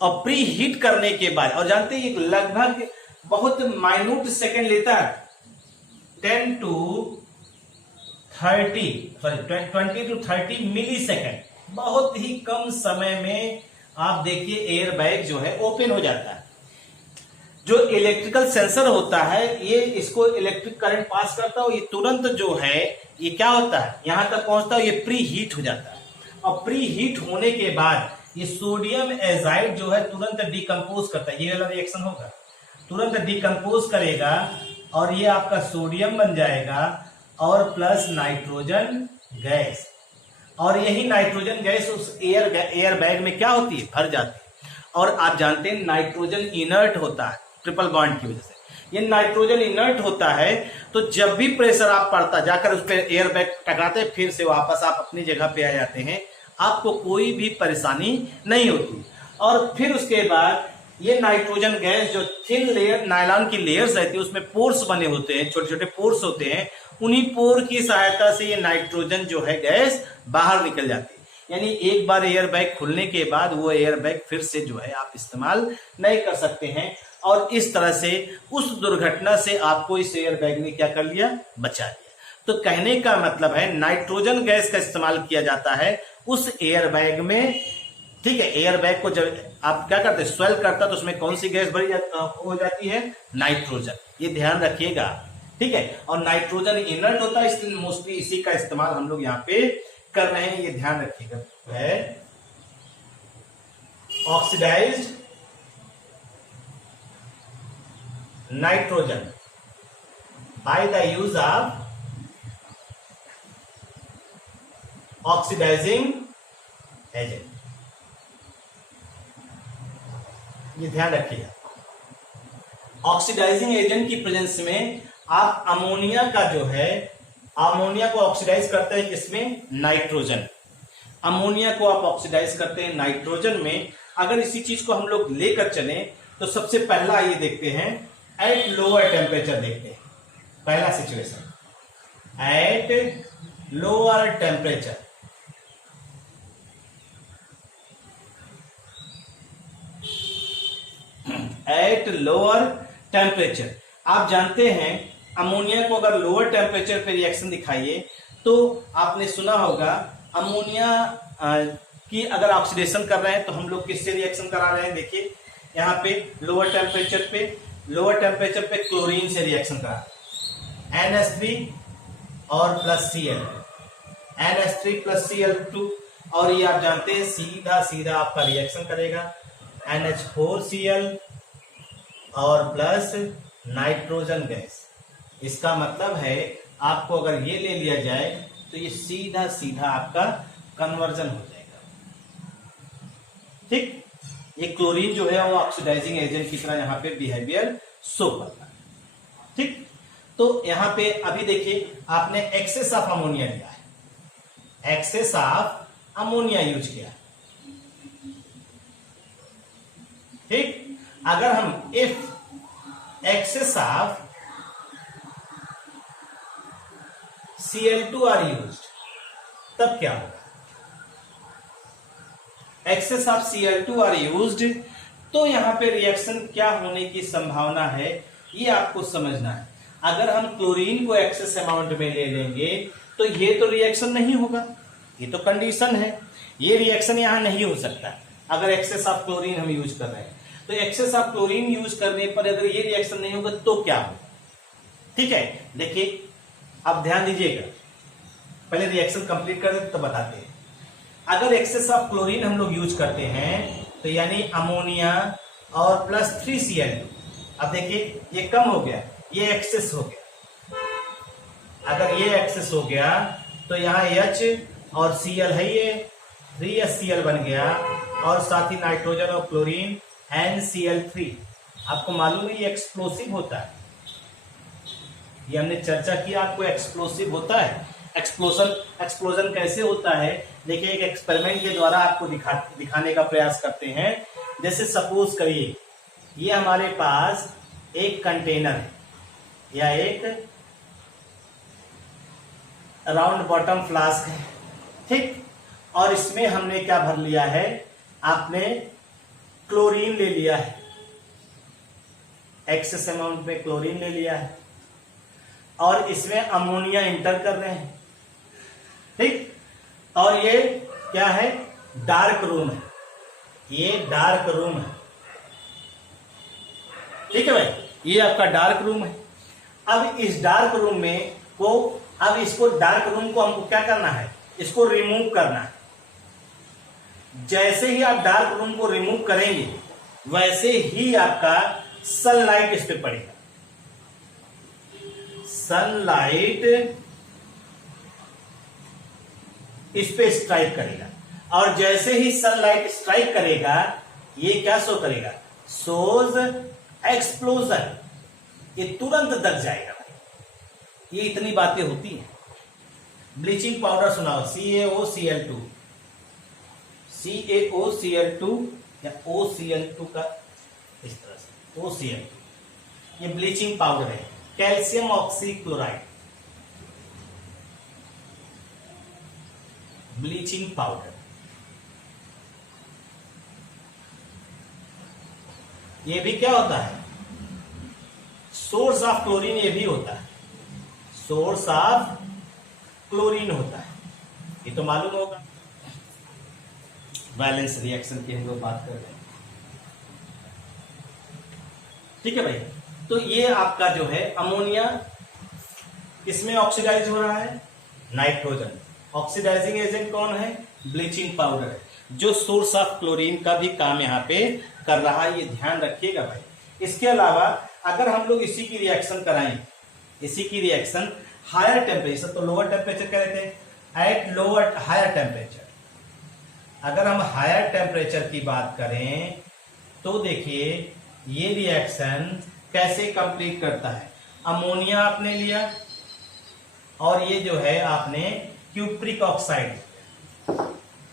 और प्री हीट करने के बाद, और जानते हैं लगभग बहुत माइन्यूट सेकंड लेता है, 20 to 30 मिली सेकेंड, बहुत ही कम समय में आप देखिए एयरबैग जो है ओपन हो जाता है। जो इलेक्ट्रिकल सेंसर होता है ये इसको इलेक्ट्रिक करंट पास करता है, ये तुरंत जो है ये क्या होता है यहां तक पहुंचता है, ये प्री हीट हो जाता है। और प्री हीट होने के बाद ये सोडियम एजाइड जो है तुरंत डिकम्पोज करता है, ये वाला रिएक्शन होगा, तुरंत डिकम्पोज करेगा और ये आपका सोडियम बन जाएगा और प्लस नाइट्रोजन गैस। और यही नाइट्रोजन गैस उस एयर बैग में क्या होती है, भर जाती है। और आप जानते हैं नाइट्रोजन इनर्ट होता है ट्रिपल बॉन्ड की वजह से। ये नाइट्रोजन इनर्ट होता है तो जब भी प्रेशर आप पड़ता जाकर उस पर एयर बैग टकराते, फिर से वापस आप अपनी जगह पे आ जाते हैं, आपको कोई भी परेशानी नहीं होती। और फिर उसके बाद ये नाइट्रोजन गैस जो थिन लेयर नायलॉन की लेयर्स रहती है उसमें पोर्स बने होते हैं, छोटे छोटे पोर्स होते हैं, उन्हीं पोर की सहायता से ये नाइट्रोजन जो है गैस बाहर निकल जाती है। यानी एक बार एयर बैग खुलने के बाद वो एयर बैग फिर से जो है आप इस्तेमाल नहीं कर सकते हैं। और इस तरह से उस दुर्घटना से आपको इस एयर बैग ने क्या कर लिया, बचा लिया। तो कहने का मतलब है नाइट्रोजन गैस का इस्तेमाल किया जाता है उस एयर बैग में। ठीक है, एयर बैग को जब आप क्या करते हैं स्वेल करता तो उसमें कौन सी गैस भरी हो जाती है, नाइट्रोजन। ये ध्यान रखिएगा, ठीक है। और नाइट्रोजन इनर्ट होता है इसलिए मोस्टली इसी का इस्तेमाल हम लोग यहाँ पे कर रहे हैं, ये ध्यान रखिएगा। है oxidised nitrogen by the use of oxidising agent, ये ध्यान रखिएगा। ऑक्सीडाइजिंग एजेंट की प्रेजेंस में आप अमोनिया का जो है, अमोनिया को ऑक्सीडाइज करते हैं किसमें, नाइट्रोजन। अमोनिया को आप ऑक्सीडाइज करते हैं नाइट्रोजन में। अगर इसी चीज को हम लोग लेकर चले तो सबसे पहला ये देखते हैं एट लोअर टेम्परेचर, देखते हैं पहला situation at lower temperature. At lower temperature, आप जानते हैं अमोनिया को अगर लोअर टेम्परेचर पे रिएक्शन दिखाइए तो आपने सुना होगा अमोनिया की अगर ऑक्सीडेशन कर रहे हैं तो हम लोग किससे रिएक्शन करा रहे हैं। देखिए यहाँ पे लोअर टेम्परेचर पे क्लोरीन से रिएक्शन करा, NH3 और plus Cl, NH3 plus Cl2, और ये आप जानते हैं सीधा सीधा आपका रिएक्शन करेगा NH4Cl और प्लस नाइट्रोजन गैस। इसका मतलब है आपको अगर ये ले लिया जाए तो ये सीधा सीधा आपका कन्वर्जन हो जाएगा। ठीक, ये क्लोरीन जो है वो ऑक्सीडाइजिंग एजेंट की तरह यहाँ पे बिहेवियर शो करता है। ठीक, तो यहाँ पे अभी देखिए आपने एक्सेस ऑफ अमोनिया लिया है, एक्सेस ऑफ अमोनिया यूज किया। ठीक, अगर हम if excess of Cl2 are used तब क्या होगा। Access of Cl2 are used तो यहां पे रिएक्शन क्या होने की संभावना है ये आपको समझना है। अगर हम क्लोरीन को एक्सेस अमाउंट में ले लेंगे तो ये तो रिएक्शन नहीं होगा, ये तो कंडीशन है, ये रिएक्शन यहां नहीं हो सकता अगर एक्सेस ऑफ क्लोरीन हम यूज कर रहे हैं। तो एक्सेस ऑफ क्लोरीन यूज करने पर अगर ये रिएक्शन नहीं होगा तो क्या होगा। ठीक है, देखिए अब ध्यान दीजिएगा, पहले रिएक्शन कंप्लीट कर देते तो बताते हैं। अगर एक्सेस ऑफ क्लोरीन हम लोग यूज करते हैं तो यानी अमोनिया और प्लस 3Cl2, अब देखिए ये कम हो गया, ये एक्सेस हो गया। अगर ये एक्सेस हो गया तो यहाँ H और Cl है, ये 3HCl बन गया और साथ ही नाइट्रोजन और क्लोरीन NCl3। आपको मालूम है ये एक्सप्लोसिव होता है, ये हमने चर्चा किया, आपको एक्सप्लोसिव होता है। एक्सप्लोजन कैसे होता है देखिए, एक एक्सपेरिमेंट के द्वारा आपको दिखाने का प्रयास करते हैं। जैसे सपोज करिए ये हमारे पास एक कंटेनर है या एक राउंड बॉटम फ्लास्क है, ठीक, और इसमें हमने क्या भर लिया है, आपने क्लोरीन ले लिया है, एक्सेस अमाउंट में क्लोरीन ले लिया है और इसमें अमोनिया इंटर कर रहे हैं। ठीक, और ये क्या है, डार्क रूम है, ये डार्क रूम है। ठीक है भाई, ये आपका डार्क रूम है। अब इस डार्क रूम में को अब इसको डार्क रूम को हमको क्या करना है, इसको रिमूव करना है। जैसे ही आप डार्क रूम को रिमूव करेंगे वैसे ही आपका सनलाइट इस पे पड़ेगा, सनलाइट इस पे स्ट्राइक करेगा और जैसे ही सनलाइट स्ट्राइक करेगा ये क्या शो करेगा, शोज एक्सप्लोजन, ये तुरंत दग जाएगा भाई। ये इतनी बातें होती हैं। ब्लीचिंग पाउडर सुनाओ, CaOCl2, CaOCl2 या OCl2 का इस तरह से OCl2, ये ब्लीचिंग पाउडर है। कैल्शियम ऑक्सीक्लोराइड, ब्लीचिंग पाउडर, ये भी क्या होता है, सोर्स ऑफ क्लोरीन, ये भी होता है, सोर्स ऑफ क्लोरीन होता है, ये तो मालूम होगा। बैलेंस रिएक्शन की हम लोग बात कर रहे हैं। ठीक है भाई, तो ये आपका जो है अमोनिया किसमें ऑक्सीडाइज हो रहा है, नाइट्रोजन। ऑक्सीडाइजिंग एजेंट कौन है, ब्लीचिंग पाउडर है, जो सोर्स ऑफ क्लोरीन का भी काम यहाँ पे कर रहा है, ये ध्यान रखिएगा भाई। इसके अलावा अगर हम लोग इसी की रिएक्शन कराएं, इसी की रिएक्शन हायर टेम्परेचर, तो लोअर टेम्परेचर कह रहे थे, एट लोअर हायर टेम्परेचर। अगर हम हायर टेम्परेचर की बात करें तो देखिए ये रिएक्शन कैसे कंप्लीट करता है। अमोनिया आपने लिया और ये जो है आपने क्यूप्रिक ऑक्साइड,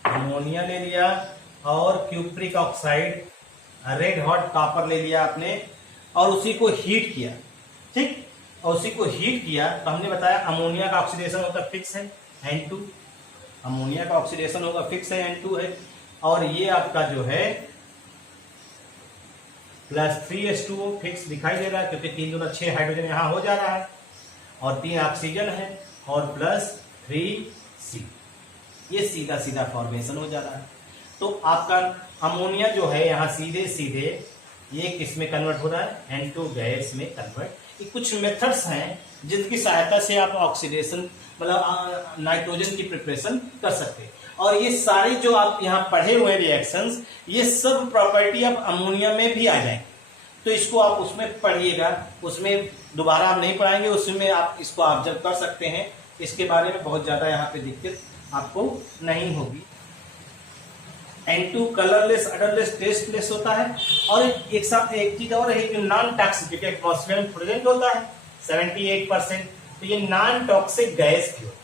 अमोनिया ले लिया और cupric oxide, red hot copper ले लिया आपने और उसी को हीट किया, ठीक, और उसी को हीट किया तो हमने बताया अमोनिया का ऑक्सीडेशन होता फिक्स है N2, अमोनिया का ऑक्सीडेशन होगा फिक्स है N2 है, और ये आपका जो है +3H2O फिक्स दिखाई दे रहा है क्योंकि 3 दूना 6 हाइड्रोजन यहां हो जा रहा है और 3 ऑक्सीजन है और +3C, ये सीधा सीधा फॉर्मेशन हो जा रहा है। तो आपका अमोनिया जो है यहाँ सीधे सीधे ये किस में कन्वर्ट हो रहा है, N2 गैस में कन्वर्ट। ये कुछ मेथड्स हैं जिनकी सहायता से आप ऑक्सीडेशन मतलब नाइट्रोजन की प्रिपरेशन कर सकते हैं। और ये सारी जो आप यहाँ पढ़े हुए रिएक्शंस, ये सब प्रॉपर्टी अब अमोनिया में भी आ जाएंगे, तो इसको आप उसमें पढ़िएगा, उसमें दोबारा आप नहीं पढ़ाएंगे, उसमें आप इसको ऑब्जर्व कर सकते हैं। इसके बारे में बहुत ज्यादा यहाँ पे दिक्कत आपको नहीं होगी। N2 कलरलेस, अडरलेस, टेस्टलेस होता है। और एक साथ एक चीज और है कि नॉन टॉक्सिक एटमॉस्फेयर में प्रेजेंट होता है 78%, तो ये नॉन टॉक्सिक गैस की होता है।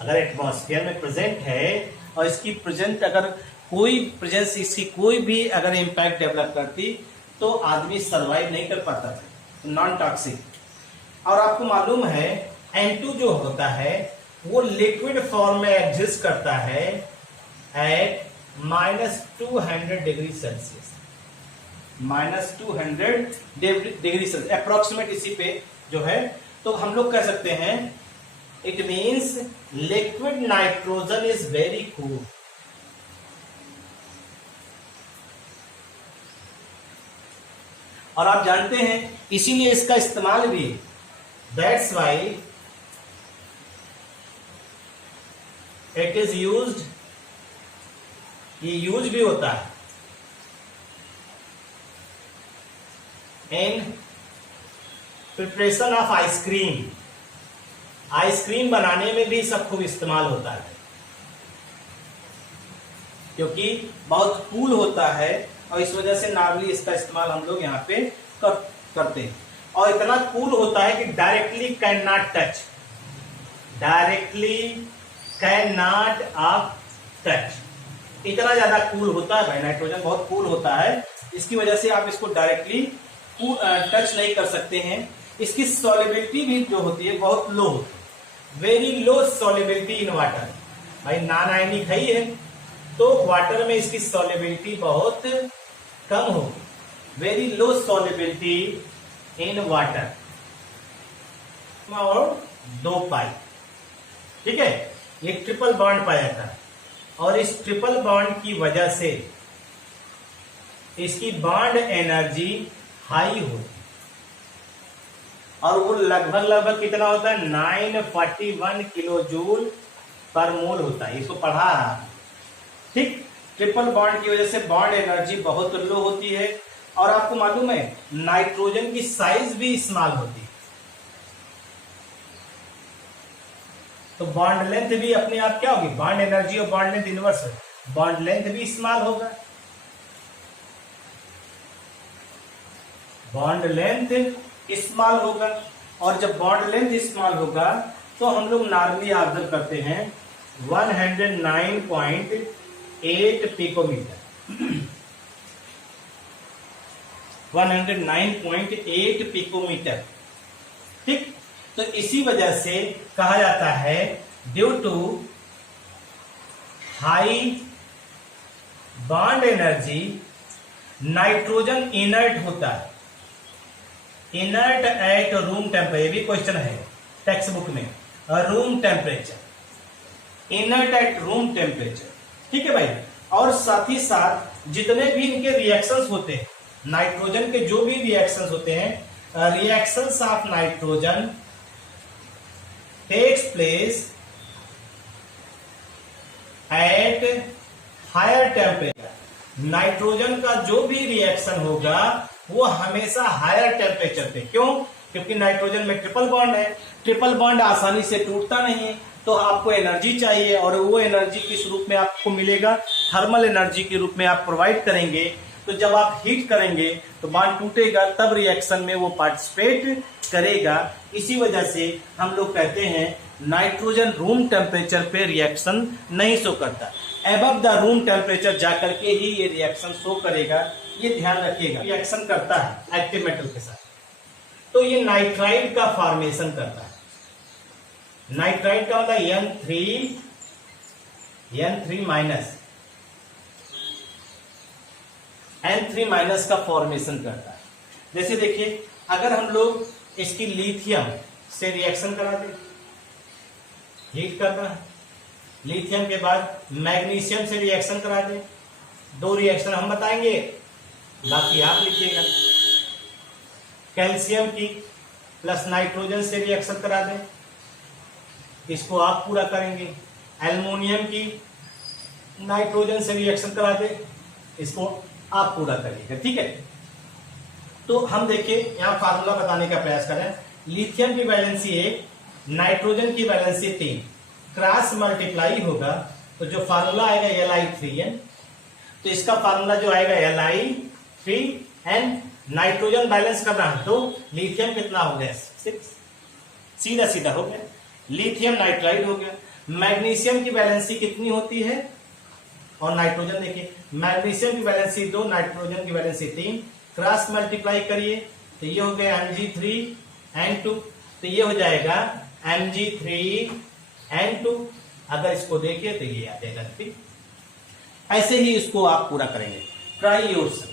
अगर एटमॉस्फेयर में प्रेजेंट है और इसकी प्रेजेंट अगर कोई प्रेजेंस इसकी कोई भी अगर इंपैक्ट डेवलप करती तो आदमी सरवाइव नहीं कर पाता था, नॉन टॉक्सिक। और आपको मालूम है N2 जो होता है वो लिक्विड फॉर्म में एग्जिस्ट करता है at -200 degree Celsius, -200 degree Celsius approximate इसी पे जो है। तो हम लोग कह सकते हैं it means liquid nitrogen is very cool. और आप जानते हैं इसीलिए इसका इस्तेमाल भी, that's why it is used, ये यूज भी होता है in preparation of ice cream. Ice cream बनाने में भी सब खूब इस्तेमाल होता है क्योंकि बहुत कूल होता है और इस वजह से नॉर्मली इसका इस्तेमाल हम लोग यहाँ पे करते हैं। और इतना कूल होता है कि directly can not touch, directly can not आप टच, इतना ज्यादा कूल होता है भाई। नाइट्रोजन बहुत कूल होता है, इसकी वजह से आप इसको डायरेक्टली टच नहीं कर सकते हैं। इसकी सॉल्युबिलिटी भी जो होती है बहुत लो होती है, very low solubility in water. भाई नॉन आयनिक है ही है तो वाटर में इसकी सॉल्युबिलिटी बहुत कम होगी, very low solubility in water. और 2 पाई, ठीक है, ये ट्रिपल बॉन्ड पाया था और इस ट्रिपल बॉन्ड की वजह से इसकी बॉन्ड एनर्जी हाई होती और वो लगभग कितना होता है 941 किलो जूल पर मोल होता है। इसको पढ़ा है, ठीक। ट्रिपल बॉन्ड की वजह से बॉन्ड एनर्जी बहुत लो होती है। और आपको मालूम है नाइट्रोजन की साइज भी स्मॉल होती है, तो बॉन्ड लेंथ भी अपने आप क्या होगी, बॉन्ड एनर्जी और बॉन्ड लेंथ इनवर्स है, बॉन्ड लेंथ भी स्मॉल होगा, बॉन्ड लेंथ स्मॉल होगा। और जब बॉन्ड लेंथ स्मॉल होगा तो हम लोग नॉर्मली ऑब्जर्व करते हैं 109.8 पिकोमीटर 109.8 पिकोमीटर, ठीक। तो इसी वजह से कहा जाता है due to high bond energy nitrogen inert होता है, इनर्ट एट रूम टेम्परेचर। ये भी क्वेश्चन है टेक्स्ट बुक में, room temperature, inert at room temperature, ठीक है भाई। और साथ ही साथ जितने भी इनके रिएक्शंस होते हैं, नाइट्रोजन के जो भी रिएक्शंस होते हैं, reactions of nitrogen takes place at higher temperature. Nitrogen का जो भी रिएक्शन होगा वो हमेशा हायर टेम्परेचर पे, क्यों? क्योंकि नाइट्रोजन में ट्रिपल बॉन्ड है, ट्रिपल बॉन्ड आसानी से टूटता नहीं है, तो आपको एनर्जी चाहिए और वो एनर्जी किस रूप में आपको मिलेगा, थर्मल एनर्जी के रूप में आप प्रोवाइड करेंगे। तो जब आप हीट करेंगे तो बॉन्ड टूटेगा, तब रिएक्शन में वो पार्टिसिपेट करेगा। इसी वजह से हम लोग कहते हैं नाइट्रोजन रूम टेम्परेचर पे रिएक्शन नहीं शो करता, एबव द रूम टेम्परेचर जाकर के ही ये रिएक्शन शो करेगा। ये ध्यान रखिएगा, रिएक्शन करता है एक्टिव मेटल के साथ, तो ये नाइट्राइड का फॉर्मेशन करता है। नाइट्राइड का मतलब N3 माइनस का फॉर्मेशन करता है। जैसे देखिए, अगर हम लोग इसकी लिथियम से रिएक्शन करा दें, हीट करना है, लिथियम के बाद मैग्नीशियम से रिएक्शन करा दें, 2 रिएक्शन हम बताएंगे, बाकी आप लिखिएगा। कैल्शियम की प्लस नाइट्रोजन से रिएक्शन करा दें, इसको आप पूरा करेंगे। एल्युमिनियम की नाइट्रोजन से रिएक्शन करा दें, इसको आप पूरा करिएगा, ठीक है। तो हम देखिए यहां फार्मूला बताने का प्रयास करें। लिथियम की वैलेंसी 1, नाइट्रोजन की वैलेंसी 3, क्रॉस मल्टीप्लाई होगा तो जो फार्मूला आएगा Li3n, तो इसका फार्मूला जो आएगा Li3n। नाइट्रोजन बैलेंस करना है तो लिथियम कितना हो गया 6, सीधा सीधा हो गया, लिथियम नाइट्राइड हो गया। मैग्नीशियम की वैलेंसी कितनी होती है, और नाइट्रोजन देखिए, मैग्नीशियम की वैलेंसी 2, नाइट्रोजन की वैलेंसी 3, क्रॉस मल्टीप्लाई करिए तो ये हो गया Mg3N2, तो ये हो जाएगा Mg3N2। अगर इसको देखिए तो ये आ जाएगा, ठीक। ऐसे ही इसको आप पूरा करेंगे। ट्राई योरसेल्फ,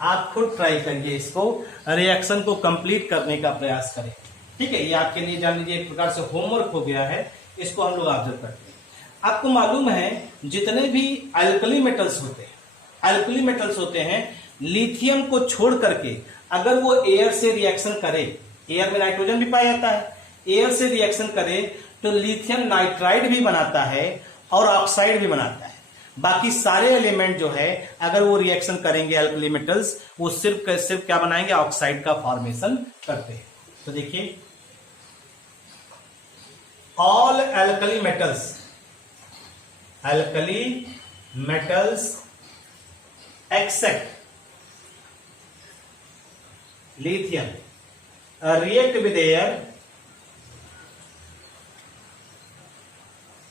आप खुद ट्राई करिए, इसको रिएक्शन को कंप्लीट करने का प्रयास करें, ठीक है। ये आपके लिए जान लीजिए एक प्रकार से होमवर्क हो गया है, इसको हम लोग ऑब्जर्व करते हैं। आपको मालूम है जितने भी अल्कली मेटल्स होते हैं, लिथियम को छोड़ करके अगर वो एयर से रिएक्शन करे, एयर में नाइट्रोजन भी पाया जाता है, एयर से रिएक्शन करे तो लिथियम नाइट्राइड भी बनाता है और ऑक्साइड भी बनाता है। बाकी सारे एलिमेंट जो है अगर वो रिएक्शन करेंगे अल्कली मेटल्स, वो सिर्फ क्या बनाएंगे, ऑक्साइड का फॉर्मेशन करते हैं। तो देखिए, all alkali metals except lithium react with air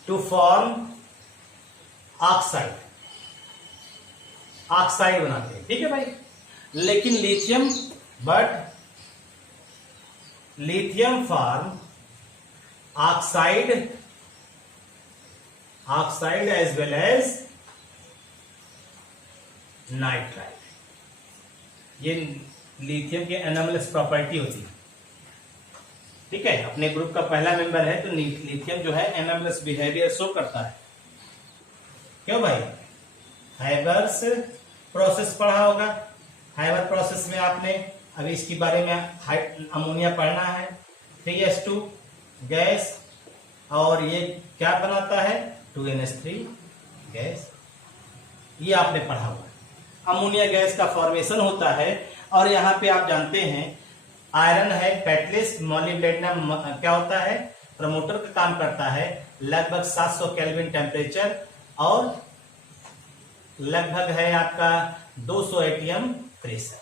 to form oxide बनाते हैं, ठीक है भाई। लेकिन lithium form oxide as well as nitride. ये लिथियम के एनोमलस प्रॉपर्टी होती है, ठीक है। अपने ग्रुप का पहला मेंबर है तो लिथियम जो है एनोमलस बिहेवियर शो करता है। क्यों भाई, हाइबर्स प्रोसेस पढ़ा होगा, हाइबर प्रोसेस में आपने अभी इसके बारे में अमोनिया पढ़ना है, 3s2 गैस, और ये क्या बनाता है 2NH3 गैस, ये आपने पढ़ा हुआ है। अमोनिया गैस का फॉर्मेशन होता है, और यहाँ पे आप जानते हैं आयरन है कैटलिस्ट, मॉलिब्डेनम क्या होता है, प्रमोटर का काम करता है, लगभग 700 केल्विन टेम्परेचर, और लगभग है आपका 200 एटीएम प्रेशर,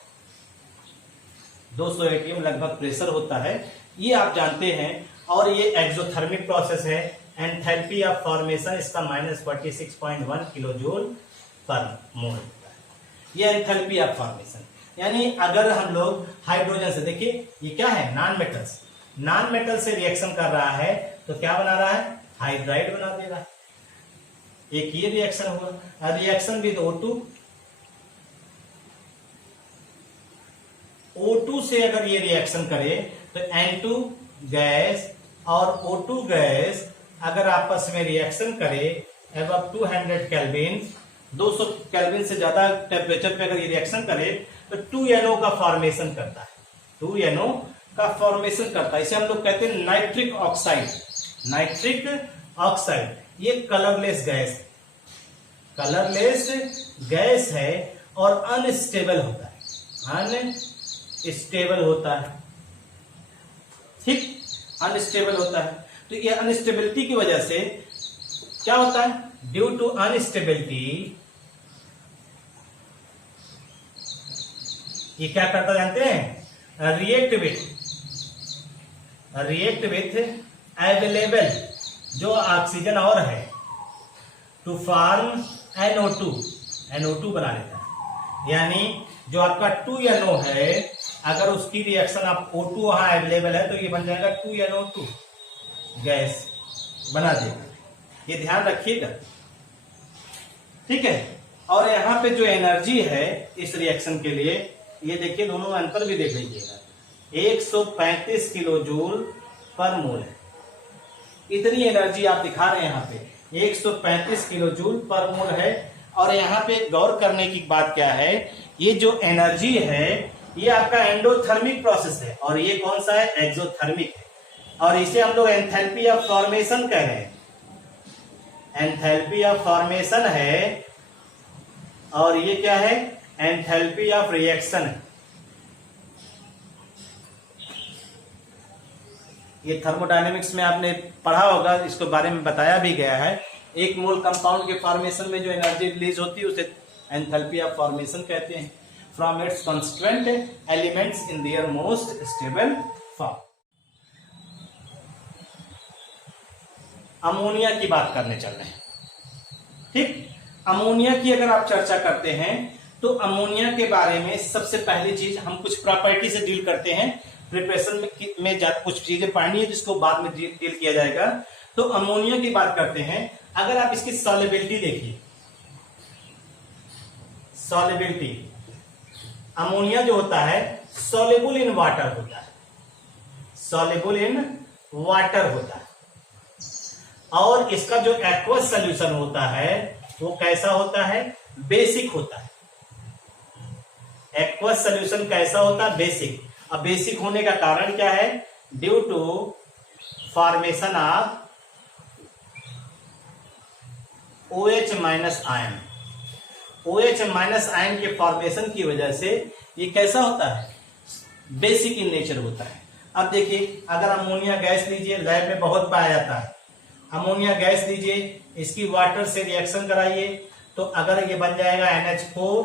200 एटीएम लगभग प्रेशर होता है, ये आप जानते हैं। और ये एक्सोथर्मिक प्रोसेस है। एंथैल्पी ऑफ फॉर्मेशन इसका -46.1 किलोजूल पर मोल होता है। ये एंथैल्पी ऑफ फॉर्मेशन, यानी अगर हम लोग हाइड्रोजन से, देखिए ये क्या है, नॉन मेटल से रिएक्शन कर रहा है तो क्या बना रहा है, हाइड्राइड बना दे रहा है। एक ये रिएक्शन हुआ, रिएक्शन विद O2 से अगर ये रिएक्शन करे तो N2 गैस और O2 गैस अगर आपस में रिएक्शन करे अबव 200 केल्विन, 200 केल्विन से ज्यादा टेम्परेचर पे अगर ये रिएक्शन करे तो 2NO का फॉर्मेशन करता है, 2NO का फॉर्मेशन करता है। इसे हम लोग कहते हैं नाइट्रिक ऑक्साइड। ये कलरलेस गैस है और अनस्टेबल होता है, ठीक, अनस्टेबल होता है। तो ये अनस्टेबिलिटी की वजह से क्या होता है, ड्यू टू अनस्टेबिलिटी ये क्या करता जानते हैं, रिएक्ट विथ अवेलेबल जो ऑक्सीजन और है टू फॉर्म NO2 बना लेता है। यानी जो आपका 2NO है, अगर उसकी रिएक्शन आप O2 वहां अवेलेबल है तो ये बन जाएगा 2NO2 गैस बना देगा। ये ध्यान रखिएगा, ठीक है। और यहाँ पे जो एनर्जी है इस रिएक्शन के लिए, ये देखिए दोनों अंतर भी देख लीजिएगा, 135 किलो जूल पर मोल है। इतनी एनर्जी आप दिखा रहे हैं यहाँ पे 135 किलो जूल पर मोल है। और यहाँ पे गौर करने की बात क्या है, ये जो एनर्जी है ये आपका एंडोथर्मिक प्रोसेस है और ये कौन सा है, एक्सोथर्मिक है। और इसे हम लोग एंथैल्पी ऑफ फॉर्मेशन कह रहे हैं, एंथैल्पी ऑफ फॉर्मेशन है। और ये क्या है, एंथैल्पी ऑफ रिएक्शन है। ये थर्मोडायनेमिक्स में आपने पढ़ा होगा, इसके बारे में बताया भी गया है। एक मोल कंपाउंड के फॉर्मेशन में जो एनर्जी रिलीज होती है उसे एंथैल्पी ऑफ फॉर्मेशन कहते हैं, from its constituent elements in their most stable form. Ammonia की बात करने चल रहे हैं, ठीक। अमोनिया की अगर आप चर्चा करते हैं तो अमोनिया के बारे में सबसे पहली चीज हम कुछ प्रॉपर्टी से डील करते हैं। प्रिपरेशन में कुछ चीजें पढ़नी है जिसको बाद में डील किया जाएगा। तो अमोनिया की बात करते हैं। अगर आप इसकी सॉल्युबिलिटी देखिए, सॉल्युबिलिटी, अमोनिया जो होता है सॉल्युबल इन वाटर होता है, सॉल्युबल इन वाटर होता है। और इसका जो एक्वस सोल्यूशन होता है वो कैसा होता है, बेसिक होता है। एक्वस सोल्यूशन कैसा होता है, बेसिक। अब बेसिक होने का कारण क्या है, due to formation of OH minus ion. OH minus ion के फॉर्मेशन की वजह से ये कैसा होता है, बेसिक इन नेचर होता है। अब देखिए, अगर अमोनिया गैस लीजिए, लैब में बहुत पाया जाता है। अमोनिया गैस लीजिए, इसकी वाटर से रिएक्शन कराइए तो अगर ये बन जाएगा NH4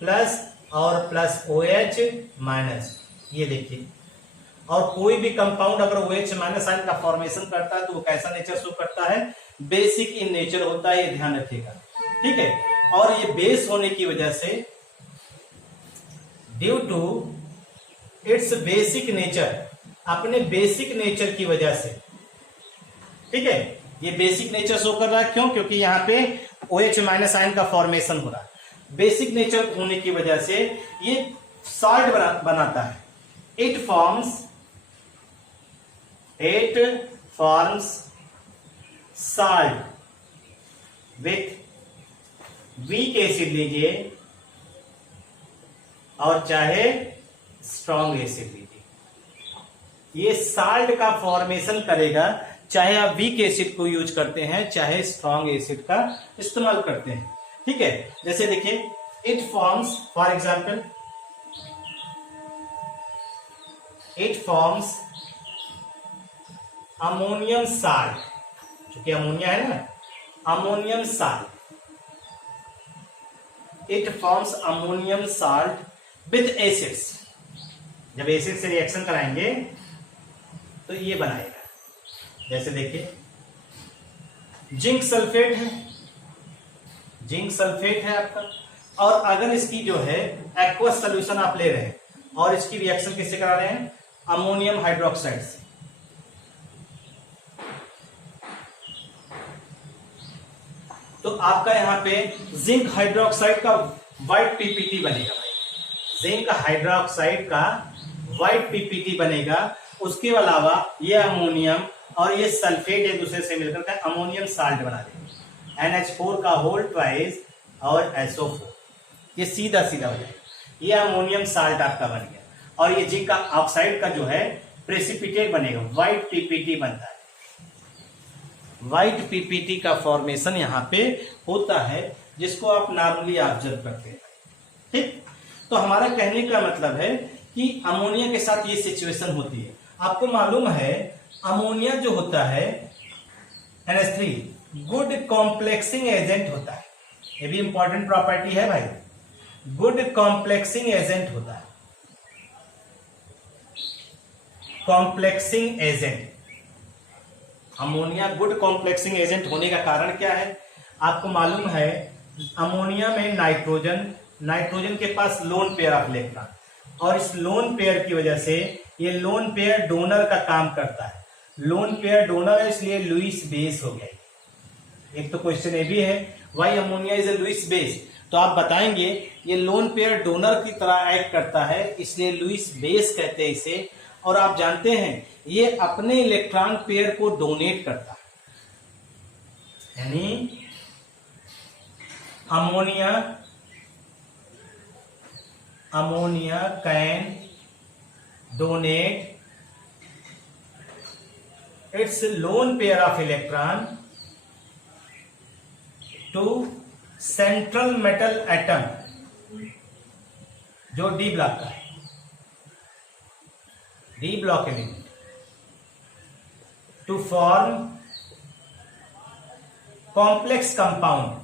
प्लस और प्लस OH माइनस, ये देखिए। और कोई भी कंपाउंड अगर OH माइनस आयन का फॉर्मेशन करता है तो वो कैसा नेचर शो करता है, बेसिक इन नेचर होता है। ये ध्यान रखिएगा, ठीक है। और ये बेस होने की वजह से, due to its basic nature, अपने बेसिक नेचर की वजह से, ठीक है, ये बेसिक नेचर शो कर रहा है। क्यों, क्योंकि यहाँ पे OH माइनस आयन का फॉर्मेशन हो रहा है। बेसिक नेचर होने की वजह से ये सॉल्ट बनाता है। It forms salt with weak acid लीजिए और चाहे स्ट्रॉन्ग एसिड लीजिए, ये साल्ट का फॉर्मेशन करेगा, चाहे आप वीक एसिड को यूज करते हैं चाहे स्ट्रॉन्ग एसिड का इस्तेमाल करते हैं, ठीक है। जैसे देखिए, it forms, for example, it forms ammonium salt, क्योंकि अमोनिया है ना, ammonium salt, it forms ammonium salt with acids. जब एसिड से रिएक्शन कराएंगे तो ये बनाएगा। जैसे देखिए, जिंक सल्फेट है, जिंक सल्फेट है आपका, और अगर इसकी जो है एक्वस सोल्यूशन आप ले रहे हैं और इसकी रिएक्शन किससे करा रहे हैं, अमोनियम हाइड्रोक्साइड से, तो आपका यहां पे जिंक हाइड्रोक्साइड का व्हाइट पीपीटी बनेगा भाई, जिंक हाइड्रोक्साइड का व्हाइट पीपीटी बनेगा। उसके अलावा ये अमोनियम और ये सल्फेट एक दूसरे से मिलकर के अमोनियम साल्ट बना देंगे, NH4 का होल ट्वाइस और SO4, ये सीधा सीधा हो जाएगा, ये अमोनियम साल्ट आपका बन गया। और ये जिंक का ऑक्साइड का जो है प्रेसिपिटेट बनेगा, व्हाइट पीपीटी बनता है। व्हाइट पीपीटी का फॉर्मेशन यहाँ पे होता है, जिसको आप नॉर्मली ऑब्जर्व करते हैं, ठीक। तो हमारा कहने का मतलब है कि अमोनिया के साथ ये सिचुएशन होती है। आपको मालूम है अमोनिया जो होता है NH3 गुड कॉम्प्लेक्सिंग एजेंट होता है। ये भी इंपॉर्टेंट प्रॉपर्टी है भाई, गुड कॉम्प्लेक्सिंग एजेंट होता है। Complexing agent, ammonia good complexing agent होने का कारण क्या है? आपको मालूम है अमोनिया में नाइट्रोजन के पास लोन पेयर ऑफ इलेक्ट्रॉन, और इस लोन पेयर की वजह से ये लोन पेयर डोनर का काम करता है। लोन पेयर डोनर है, इसलिए लुईस बेस हो गया। एक तो क्वेश्चन ये भी है, why ammonia is a Lewis base, तो आप बताएंगे ये लोन पेयर डोनर की तरह एक्ट करता है, इसलिए लुईस बेस कहते हैं इसे। और आप जानते हैं ये अपने इलेक्ट्रॉन पेयर को डोनेट करता है, यानी ammonia can donate its lone pair of electron to central metal atom जो डी ब्लॉक का है, d block element, to form complex compound,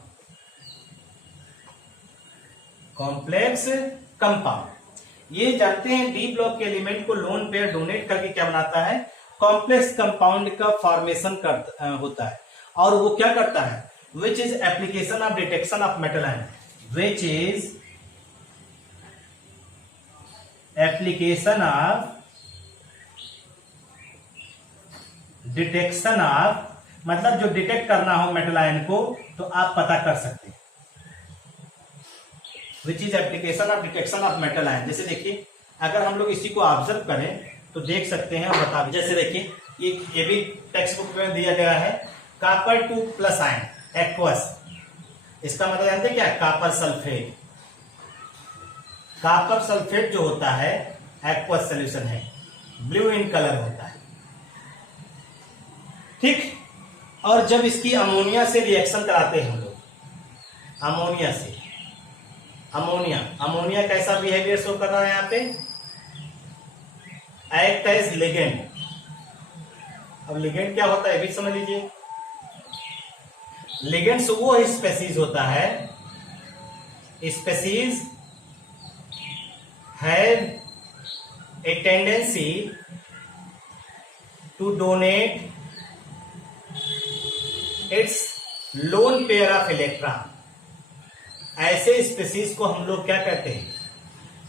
ये जानते हैं डी ब्लॉक के एलिमेंट को लोन पेयर डोनेट करके क्या बनाता है? कॉम्प्लेक्स कंपाउंड का फॉर्मेशन होता है। और वो क्या करता है? Which is application of detection of metal ion, which is application of detection of, मतलब जो डिटेक्ट करना हो मेटल आयन को तो आप पता कर सकते हैं। Which is application of detection of metal ion. जैसे देखिए अगर हम लोग इसी को ऑब्जर्व करें तो देख सकते हैं, हम बता दें। जैसे देखिए ये भी टेक्स्ट बुक में दिया गया है, कॉपर 2+ आयन एक्वस, इसका मतलब जानते हैं क्या? Copper sulphate. कॉपर सल्फेट जो होता है एक्वस सॉल्यूशन है, ब्लू इन कलर होता है, ठीक। और जब इसकी अमोनिया से रिएक्शन कराते हैं हम लोग, अमोनिया से, अमोनिया कैसा बिहेवियर शो कर रहा है यहाँ पे? Act as ligand. अब लिगेंड क्या होता है भी समझ लीजिए। लिगेंड्स वो स्पेसीज होता है, species have a tendency to donate its lone pair of electron. ऐसे स्पेसीज को हम लोग क्या कहते हैं?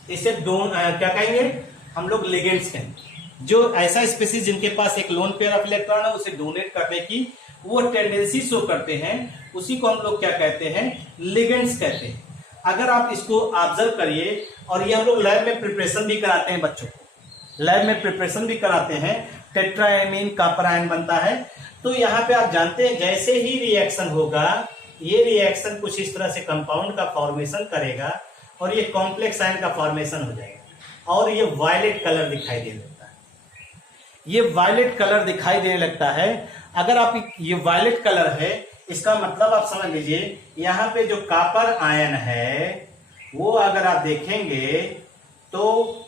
इसे क्या कहेंगे हम लोग? लिगेंड्स कहेंगे। जो ऐसा स्पेसीज जिनके पास एक लोन पेयर ऑफ इलेक्ट्रॉन है, उसे डोनेट करने की वो टेंडेंसी शो करते हैं, उसी को हम लोग क्या कहते हैं? लिगेंड्स कहते हैं। अगर आप इसको ऑब्जर्व करिए, और ये हम लोग लैब में प्रिपरेशन भी कराते हैं बच्चों को, लैब में प्रिपरेशन भी कराते हैं, टेट्राएमीन कॉपर आयन बनता है। तो यहाँ पे आप जानते हैं जैसे ही रिएक्शन होगा, ये रिएक्शन कुछ इस तरह से कंपाउंड का फॉर्मेशन करेगा और ये कॉम्प्लेक्स आयन का फॉर्मेशन हो जाएगा, और ये वायलेट कलर दिखाई देने लगता है। ये वायलेट कलर दिखाई देने लगता है। अगर आप ये वायलेट कलर है, इसका मतलब आप समझ लीजिए यहाँ पे जो कॉपर आयन है वो अगर आप देखेंगे तो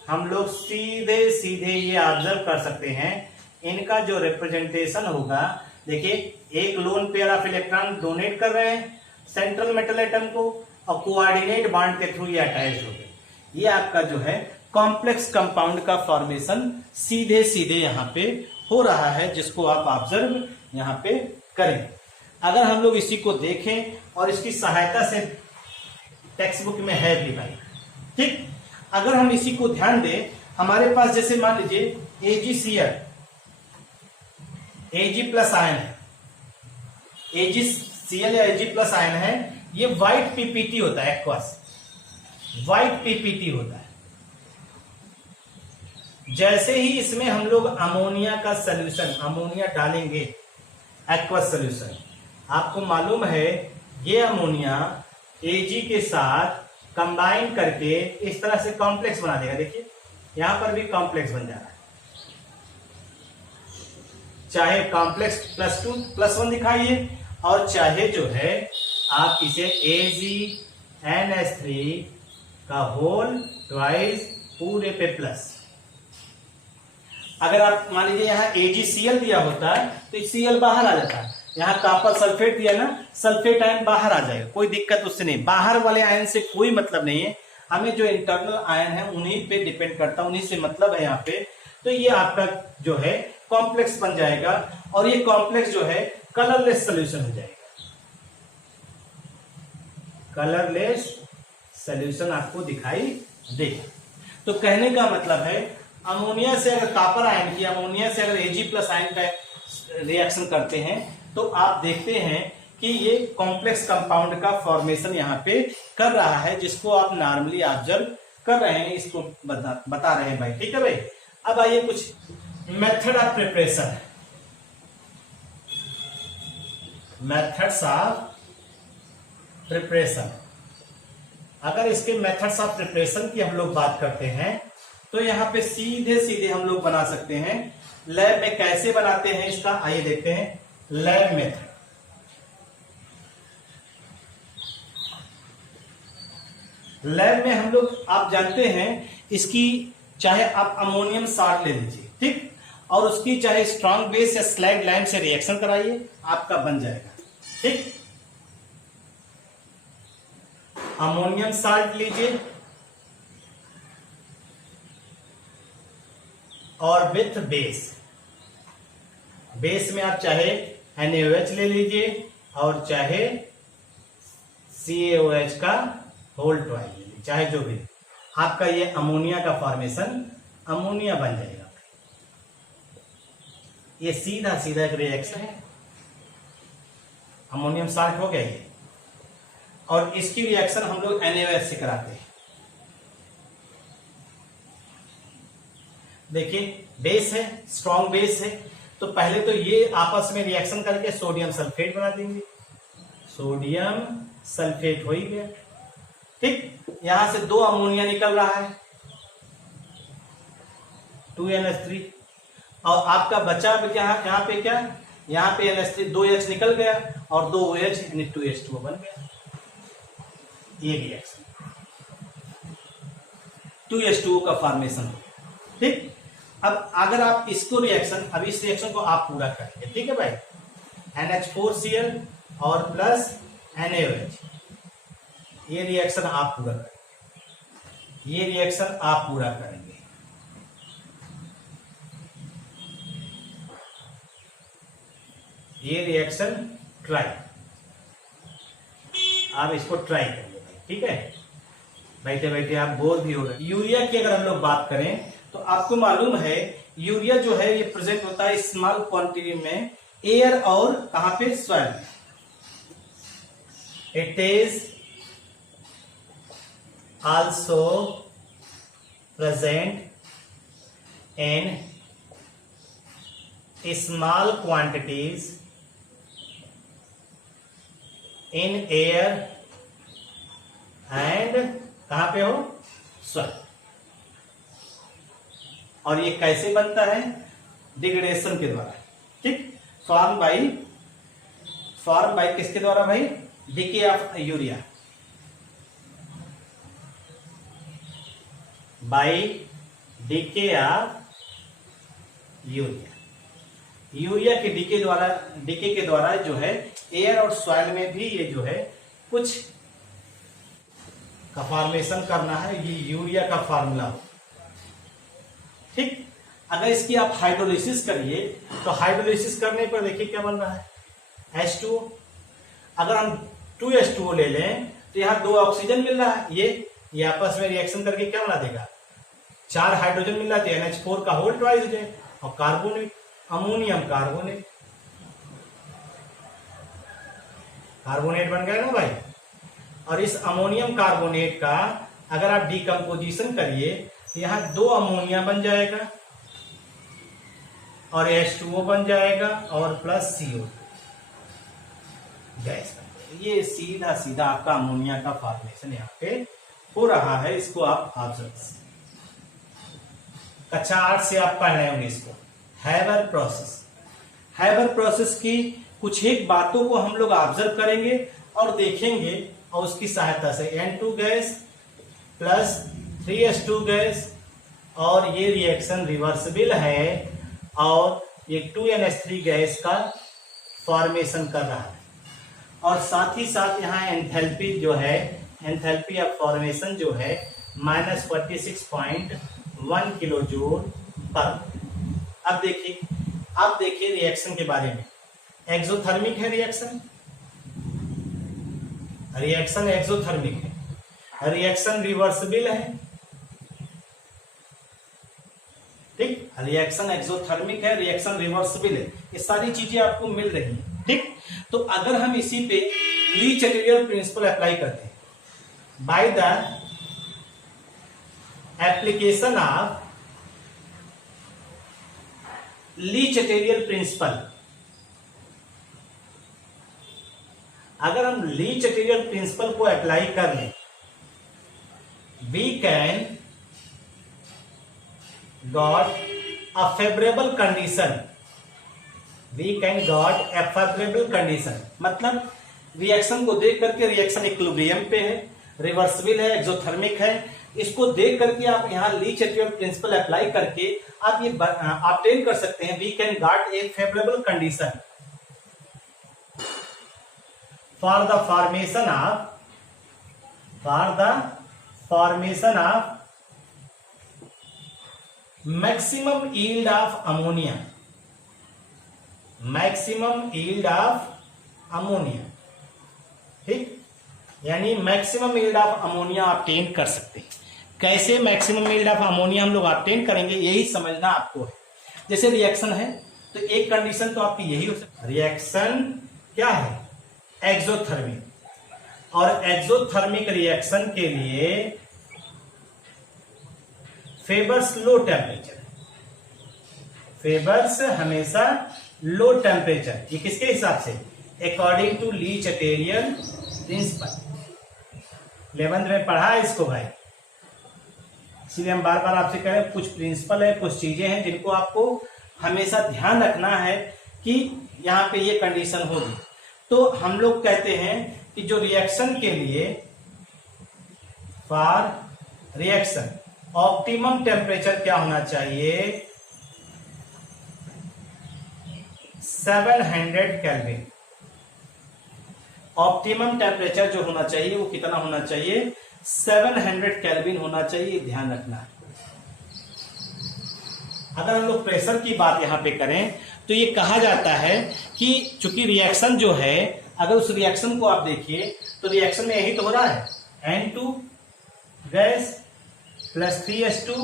हम लोग सीधे सीधे ये ऑब्जर्व कर सकते हैं, इनका जो रिप्रेजेंटेशन होगा, देखिए एक loan pair of electron donate कर रहे हैं सेंट्रल मेटल एटम को, और कोऑर्डिनेट बॉन्ड के थ्रू ये अटैच हो गए। ये आपका जो है कॉम्प्लेक्स कंपाउंड का फॉर्मेशन सीधे सीधे यहाँ पे हो रहा है, जिसको आप ऑब्जर्व यहाँ पे करें। अगर हम लोग इसी को देखें और इसकी सहायता से, टेक्स्ट बुक में है भी भाई, ठीक। अगर हम इसी को ध्यान दें, हमारे पास जैसे मान लीजिए AgCl, Ag+ आयन है, AgCl या Ag+ आयन है, ये व्हाइट PPT होता है, एक्वस व्हाइट PPT होता है। जैसे ही इसमें हम लोग अमोनिया का सॉल्यूशन, अमोनिया डालेंगे एक्वस सॉल्यूशन, आपको मालूम है ये अमोनिया Ag के साथ कंबाइन करके इस तरह से कॉम्प्लेक्स बना देगा। देखिए यहां पर भी कॉम्प्लेक्स बन जा रहा है, चाहे कॉम्प्लेक्स +2+1 दिखाइए, और चाहे जो है आप इसे AgNH3 का होल ट्वाइस पूरे पे प्लस। अगर आप मान लीजिए यहाँ AgCl दिया होता है तो Cl बाहर आ जाता है, यहाँ कॉपर सल्फेट दिया ना, सल्फेट आयन बाहर आ जाएगा, कोई दिक्कत उससे नहीं, बाहर वाले आयन से कोई मतलब नहीं है, हमें जो इंटरनल आयन है उन्हीं पे डिपेंड करता है, उन्हीं से मतलब है यहाँ पे। तो ये आपका जो है कॉम्प्लेक्स बन जाएगा और ये कॉम्प्लेक्स जो है कलरलेस सोल्यूशन हो जाएगा, कलरलेस सोल्यूशन आपको दिखाई देगा। तो कहने का मतलब है अमोनिया से अगर कॉपर आयन की अमोनिया से अगर Ag+ आयन का रिएक्शन करते हैं तो आप देखते हैं कि ये कॉम्प्लेक्स कंपाउंड का फॉर्मेशन यहाँ पे कर रहा है, जिसको आप नॉर्मली ऑब्जर्व कर रहे हैं, इसको बता रहे हैं भाई। ठीक है भाई। अब आइए कुछ method of preparation, methods of preparation. अगर इसके मेथड्स ऑफ प्रिपरेशन की हम लोग बात करते हैं तो यहाँ पे सीधे सीधे हम लोग बना सकते हैं। लैब में कैसे बनाते हैं इसका आइए देखते हैं। लैब मेथड, लैब में हम लोग आप जानते हैं इसकी, चाहे आप अमोनियम साल्ट ले लीजिए, ठीक, और उसकी चाहे स्ट्रॉन्ग बेस या स्लैग लाइम से रिएक्शन कराइए, आपका बन जाएगा। ठीक, अमोनियम साल्ट लीजिए और विथ बेस, बेस में आप चाहे NaOH ले लीजिए और चाहे CaOH का होल ट्वाइल ले लीजिए, चाहे जो भी, आपका ये अमोनिया का फॉर्मेशन अमोनिया बन जाएगा। ये सीधा सीधा एक रिएक्शन है, अमोनियम साल्ट हो गया ये, और इसकी रिएक्शन हम लोग NaOH से कराते हैं। देखिए बेस है, स्ट्रॉन्ग बेस है, तो पहले तो ये आपस में रिएक्शन करके सोडियम सल्फेट बना देंगे, सोडियम सल्फेट हो ही गया। ठीक, यहां से 2 अमोनिया निकल रहा है 2NH3, और आपका बचा यहाँ पे क्या, यहाँ पे NH3 2H निकल गया और 2OH यानी 2H2O बन गया। ये रिएक्शन 2H2O का फॉर्मेशन हो। ठीक, अब अगर आप इसको रिएक्शन, अब इस रिएक्शन को आप पूरा करेंगे, ठीक है भाई, NH4Cl और प्लस NaOH, ये रिएक्शन आप पूरा करेंगे, ये रिएक्शन आप पूरा करेंगे। ये रिएक्शन ट्राई, आप इसको ट्राई करिए भाई। ठीक है, बैठे बैठे आप बोर भी हो रहे। यूरिया की अगर हम लोग बात करें तो आपको मालूम है यूरिया जो है ये प्रेजेंट होता है स्मॉल क्वांटिटी में एयर और कहां पे, सॉइल में। It is also present in small quantities in air and कहां पे हो, सॉइल। और ये कैसे बनता है, डिग्रेडेशन के द्वारा। ठीक, फॉर्म बाय किसके द्वारा भाई, DK of urea, by DK of urea. Urea के डीके के द्वारा जो है एयर और सॉइल में भी ये जो है कुछ का फॉर्मेशन करना है, ये यूरिया का फार्मूला हो। ठीक, अगर इसकी आप हाइड्रोलिसिस करिए तो हाइड्रोलिसिस करने पर देखिए क्या बन रहा है, H2O। अगर हम 2H2O ले लें तो यहाँ 2 ऑक्सीजन मिल रहा है, ये आपस में रिएक्शन करके क्या बना देगा, 4 हाइड्रोजन मिल रहा है, तो NH4 का होल ट्वाइस हो जाए, और कार्बोनेट, अमोनियम कार्बोनेट, कार्बोनेट बन गया ना भाई। और इस अमोनियम कार्बोनेट का अगर आप डिकम्पोजिशन करिए तो यहां 2 अमोनिया बन जाएगा और H2O बन जाएगा और प्लस CO गैस बन जाएगा। ये सीधा सीधा आपका अमोनिया का फॉर्मेशन यहाँ पे हो रहा है, इसको आप ऑब्जर्व करें। कक्षा 8 से आप पढ़ रहे होंगे इसको, हैबर प्रोसेस। हैबर प्रोसेस की कुछ एक बातों को हम लोग ऑब्जर्व करेंगे और देखेंगे, और उसकी सहायता से N2 gas plus 3H2 gas और ये रिएक्शन रिवर्सिबल है और ये 2NH3 गैस का फॉर्मेशन कर रहा है। और साथ ही साथ यहाँ एंथैल्पी जो है, एंथैल्पी ऑफ फॉर्मेशन जो है -46.1 किलो जूल पर। अब देखिए रिएक्शन के बारे में। एक्सोथर्मिक है रिएक्शन एक्सोथर्मिक है, रिएक्शन रिवर्सिबल है, ठीक, रिएक्शन एक्सोथर्मिक है, रिएक्शन रिवर्सिबल है, ये सारी चीजें आपको मिल रही हैं, ठीक। तो अगर हम इसी पे ली चैटेरियल प्रिंसिपल अप्लाई करते हैं, by the application of Le Chatelier principle, अगर हम ली चैटेरियल प्रिंसिपल को अप्लाई कर लें, we can got a favourable condition, मतलब रिएक्शन को देख करके रिएक्शन इक्विलिब्रियम पे है, रिवर्सिबल है, एक्सोथर्मिक है, इसको देख करके आप यहाँ ली चैटेरियल प्रिंसिपल अप्लाई करके आप ये ऑब्टेन कर सकते हैं, we can got a favourable condition for the formation of maximum yield of ammonia, ठीक, यानी maximum yield of ammonia obtain कर सकते हैं। कैसे मैक्सिमम यील्ड ऑफ अमोनिया हम लोग ऑब्टेन करेंगे, यही समझना आपको है। जैसे रिएक्शन है तो एक कंडीशन तो आपकी यही हो सकती है, रिएक्शन क्या है, एक्सोथर्मिक, और एक्सोथर्मिक रिएक्शन के लिए फेवर्स लो टेम्परेचर, फेवर्स हमेशा लो टेम्परेचर। ये किसके हिसाब से, according to Le Chatelier principle. 11th में पढ़ा है इसको भाई, इसलिए हम बार बार आपसे कह रहे हैं, कुछ प्रिंसिपल है, कुछ चीजें हैं जिनको आपको हमेशा ध्यान रखना है कि यहाँ पे ये कंडीशन होगी। तो हम लोग कहते हैं कि जो रिएक्शन के लिए फॉर रिएक्शन ऑप्टिमम टेम्परेचर क्या होना चाहिए, 700 केल्विन। ऑप्टिमम टेम्परेचर जो होना चाहिए वो कितना होना चाहिए, 700 केल्विन होना चाहिए, ध्यान रखना है। अगर हम लोग प्रेशर की बात यहां पे करें तो ये कहा जाता है कि चूंकि रिएक्शन जो है, अगर उस रिएक्शन को आप देखिए तो रिएक्शन में यही तो हो रहा है, N2 gas plus 3H2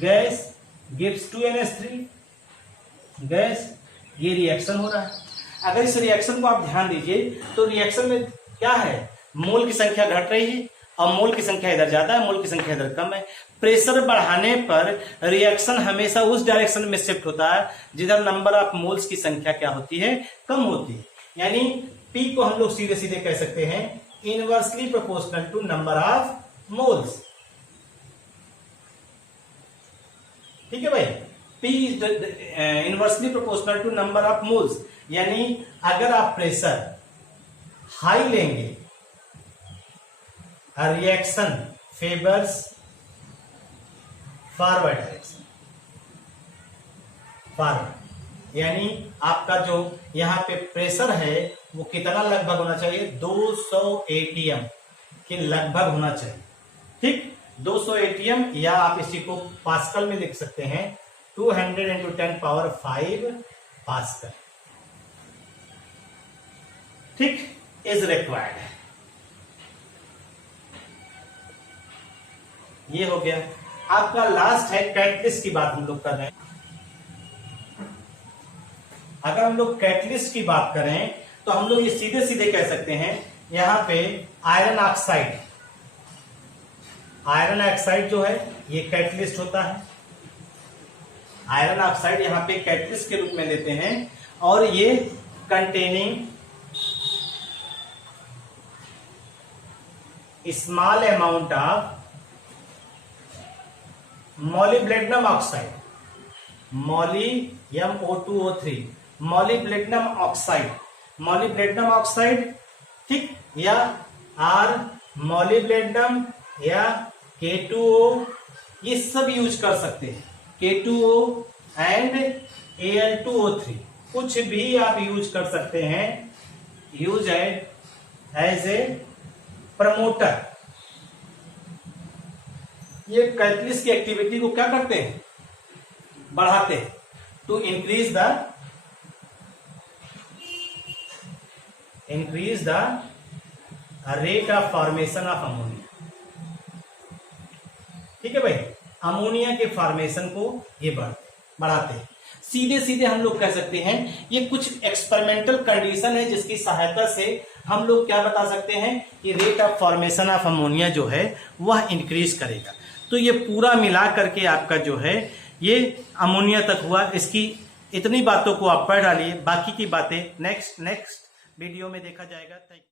gas gives 2NH3 gas, ये रिएक्शन हो रहा है। अगर इस रिएक्शन को आप ध्यान दीजिए तो रिएक्शन में क्या है, मोल की संख्या घट रही है और मोल की संख्या इधर ज्यादा है, मोल की संख्या इधर कम है। प्रेशर बढ़ाने पर रिएक्शन हमेशा उस डायरेक्शन में शिफ्ट होता है जिधर नंबर ऑफ मोल्स की संख्या क्या होती है, कम होती है। यानी P को हम लोग सीधे सीधे कह सकते हैं inversely proportional to number of moles, ठीक है भाई, P is inversely proportional to number of moles. यानी अगर आप प्रेशर हाई लेंगे, reaction favours forward direction, forward, यानी आपका जो यहां पे प्रेशर है वो कितना लगभग होना चाहिए, 200 ATM के लगभग होना चाहिए, ठीक, 200 ATM, या आप इसी को पास्कल में लिख सकते हैं, 200 × 10⁵ पास्कल, ठीक, इज रिक्वायर्ड। ये हो गया। आपका लास्ट है कैटलिस्ट की बात हम लोग कर रहे हैं। अगर हम लोग कैटलिस्ट की बात करें तो हम लोग ये सीधे सीधे कह सकते हैं, यहां पे आयरन ऑक्साइड, आयरन ऑक्साइड जो है ये कैटलिस्ट होता है। आयरन ऑक्साइड यहां पे कैटलिस्ट के रूप में लेते हैं और ये containing small amount of molybdenum oxide, MoO2O3, molybdenum oxide, molybdenum oxide, ठीक, या आर मोलिब्डेनम या K2O ये सब यूज कर सकते हैं, K2O एंड Al2O3 कुछ भी आप यूज कर सकते हैं, यूज एज ए प्रमोटर। ये कैटलिस्ट की एक्टिविटी को क्या करते हैं, बढ़ाते हैं, to increase the rate of formation of ammonia. ठीक है भाई, अमोनिया के फॉर्मेशन को ये बढ़ाते हैं। सीधे सीधे हम लोग कह सकते हैं ये कुछ एक्सपेरिमेंटल कंडीशन है जिसकी सहायता से हम लोग क्या बता सकते हैं कि rate of formation of ammonia जो है वह इंक्रीज करेगा। तो ये पूरा मिला करके आपका जो है ये अमोनिया तक हुआ। इसकी इतनी बातों को आप पढ़ डालिए, बाकी की बातें नेक्स्ट वीडियो में देखा जाएगा। Thank you.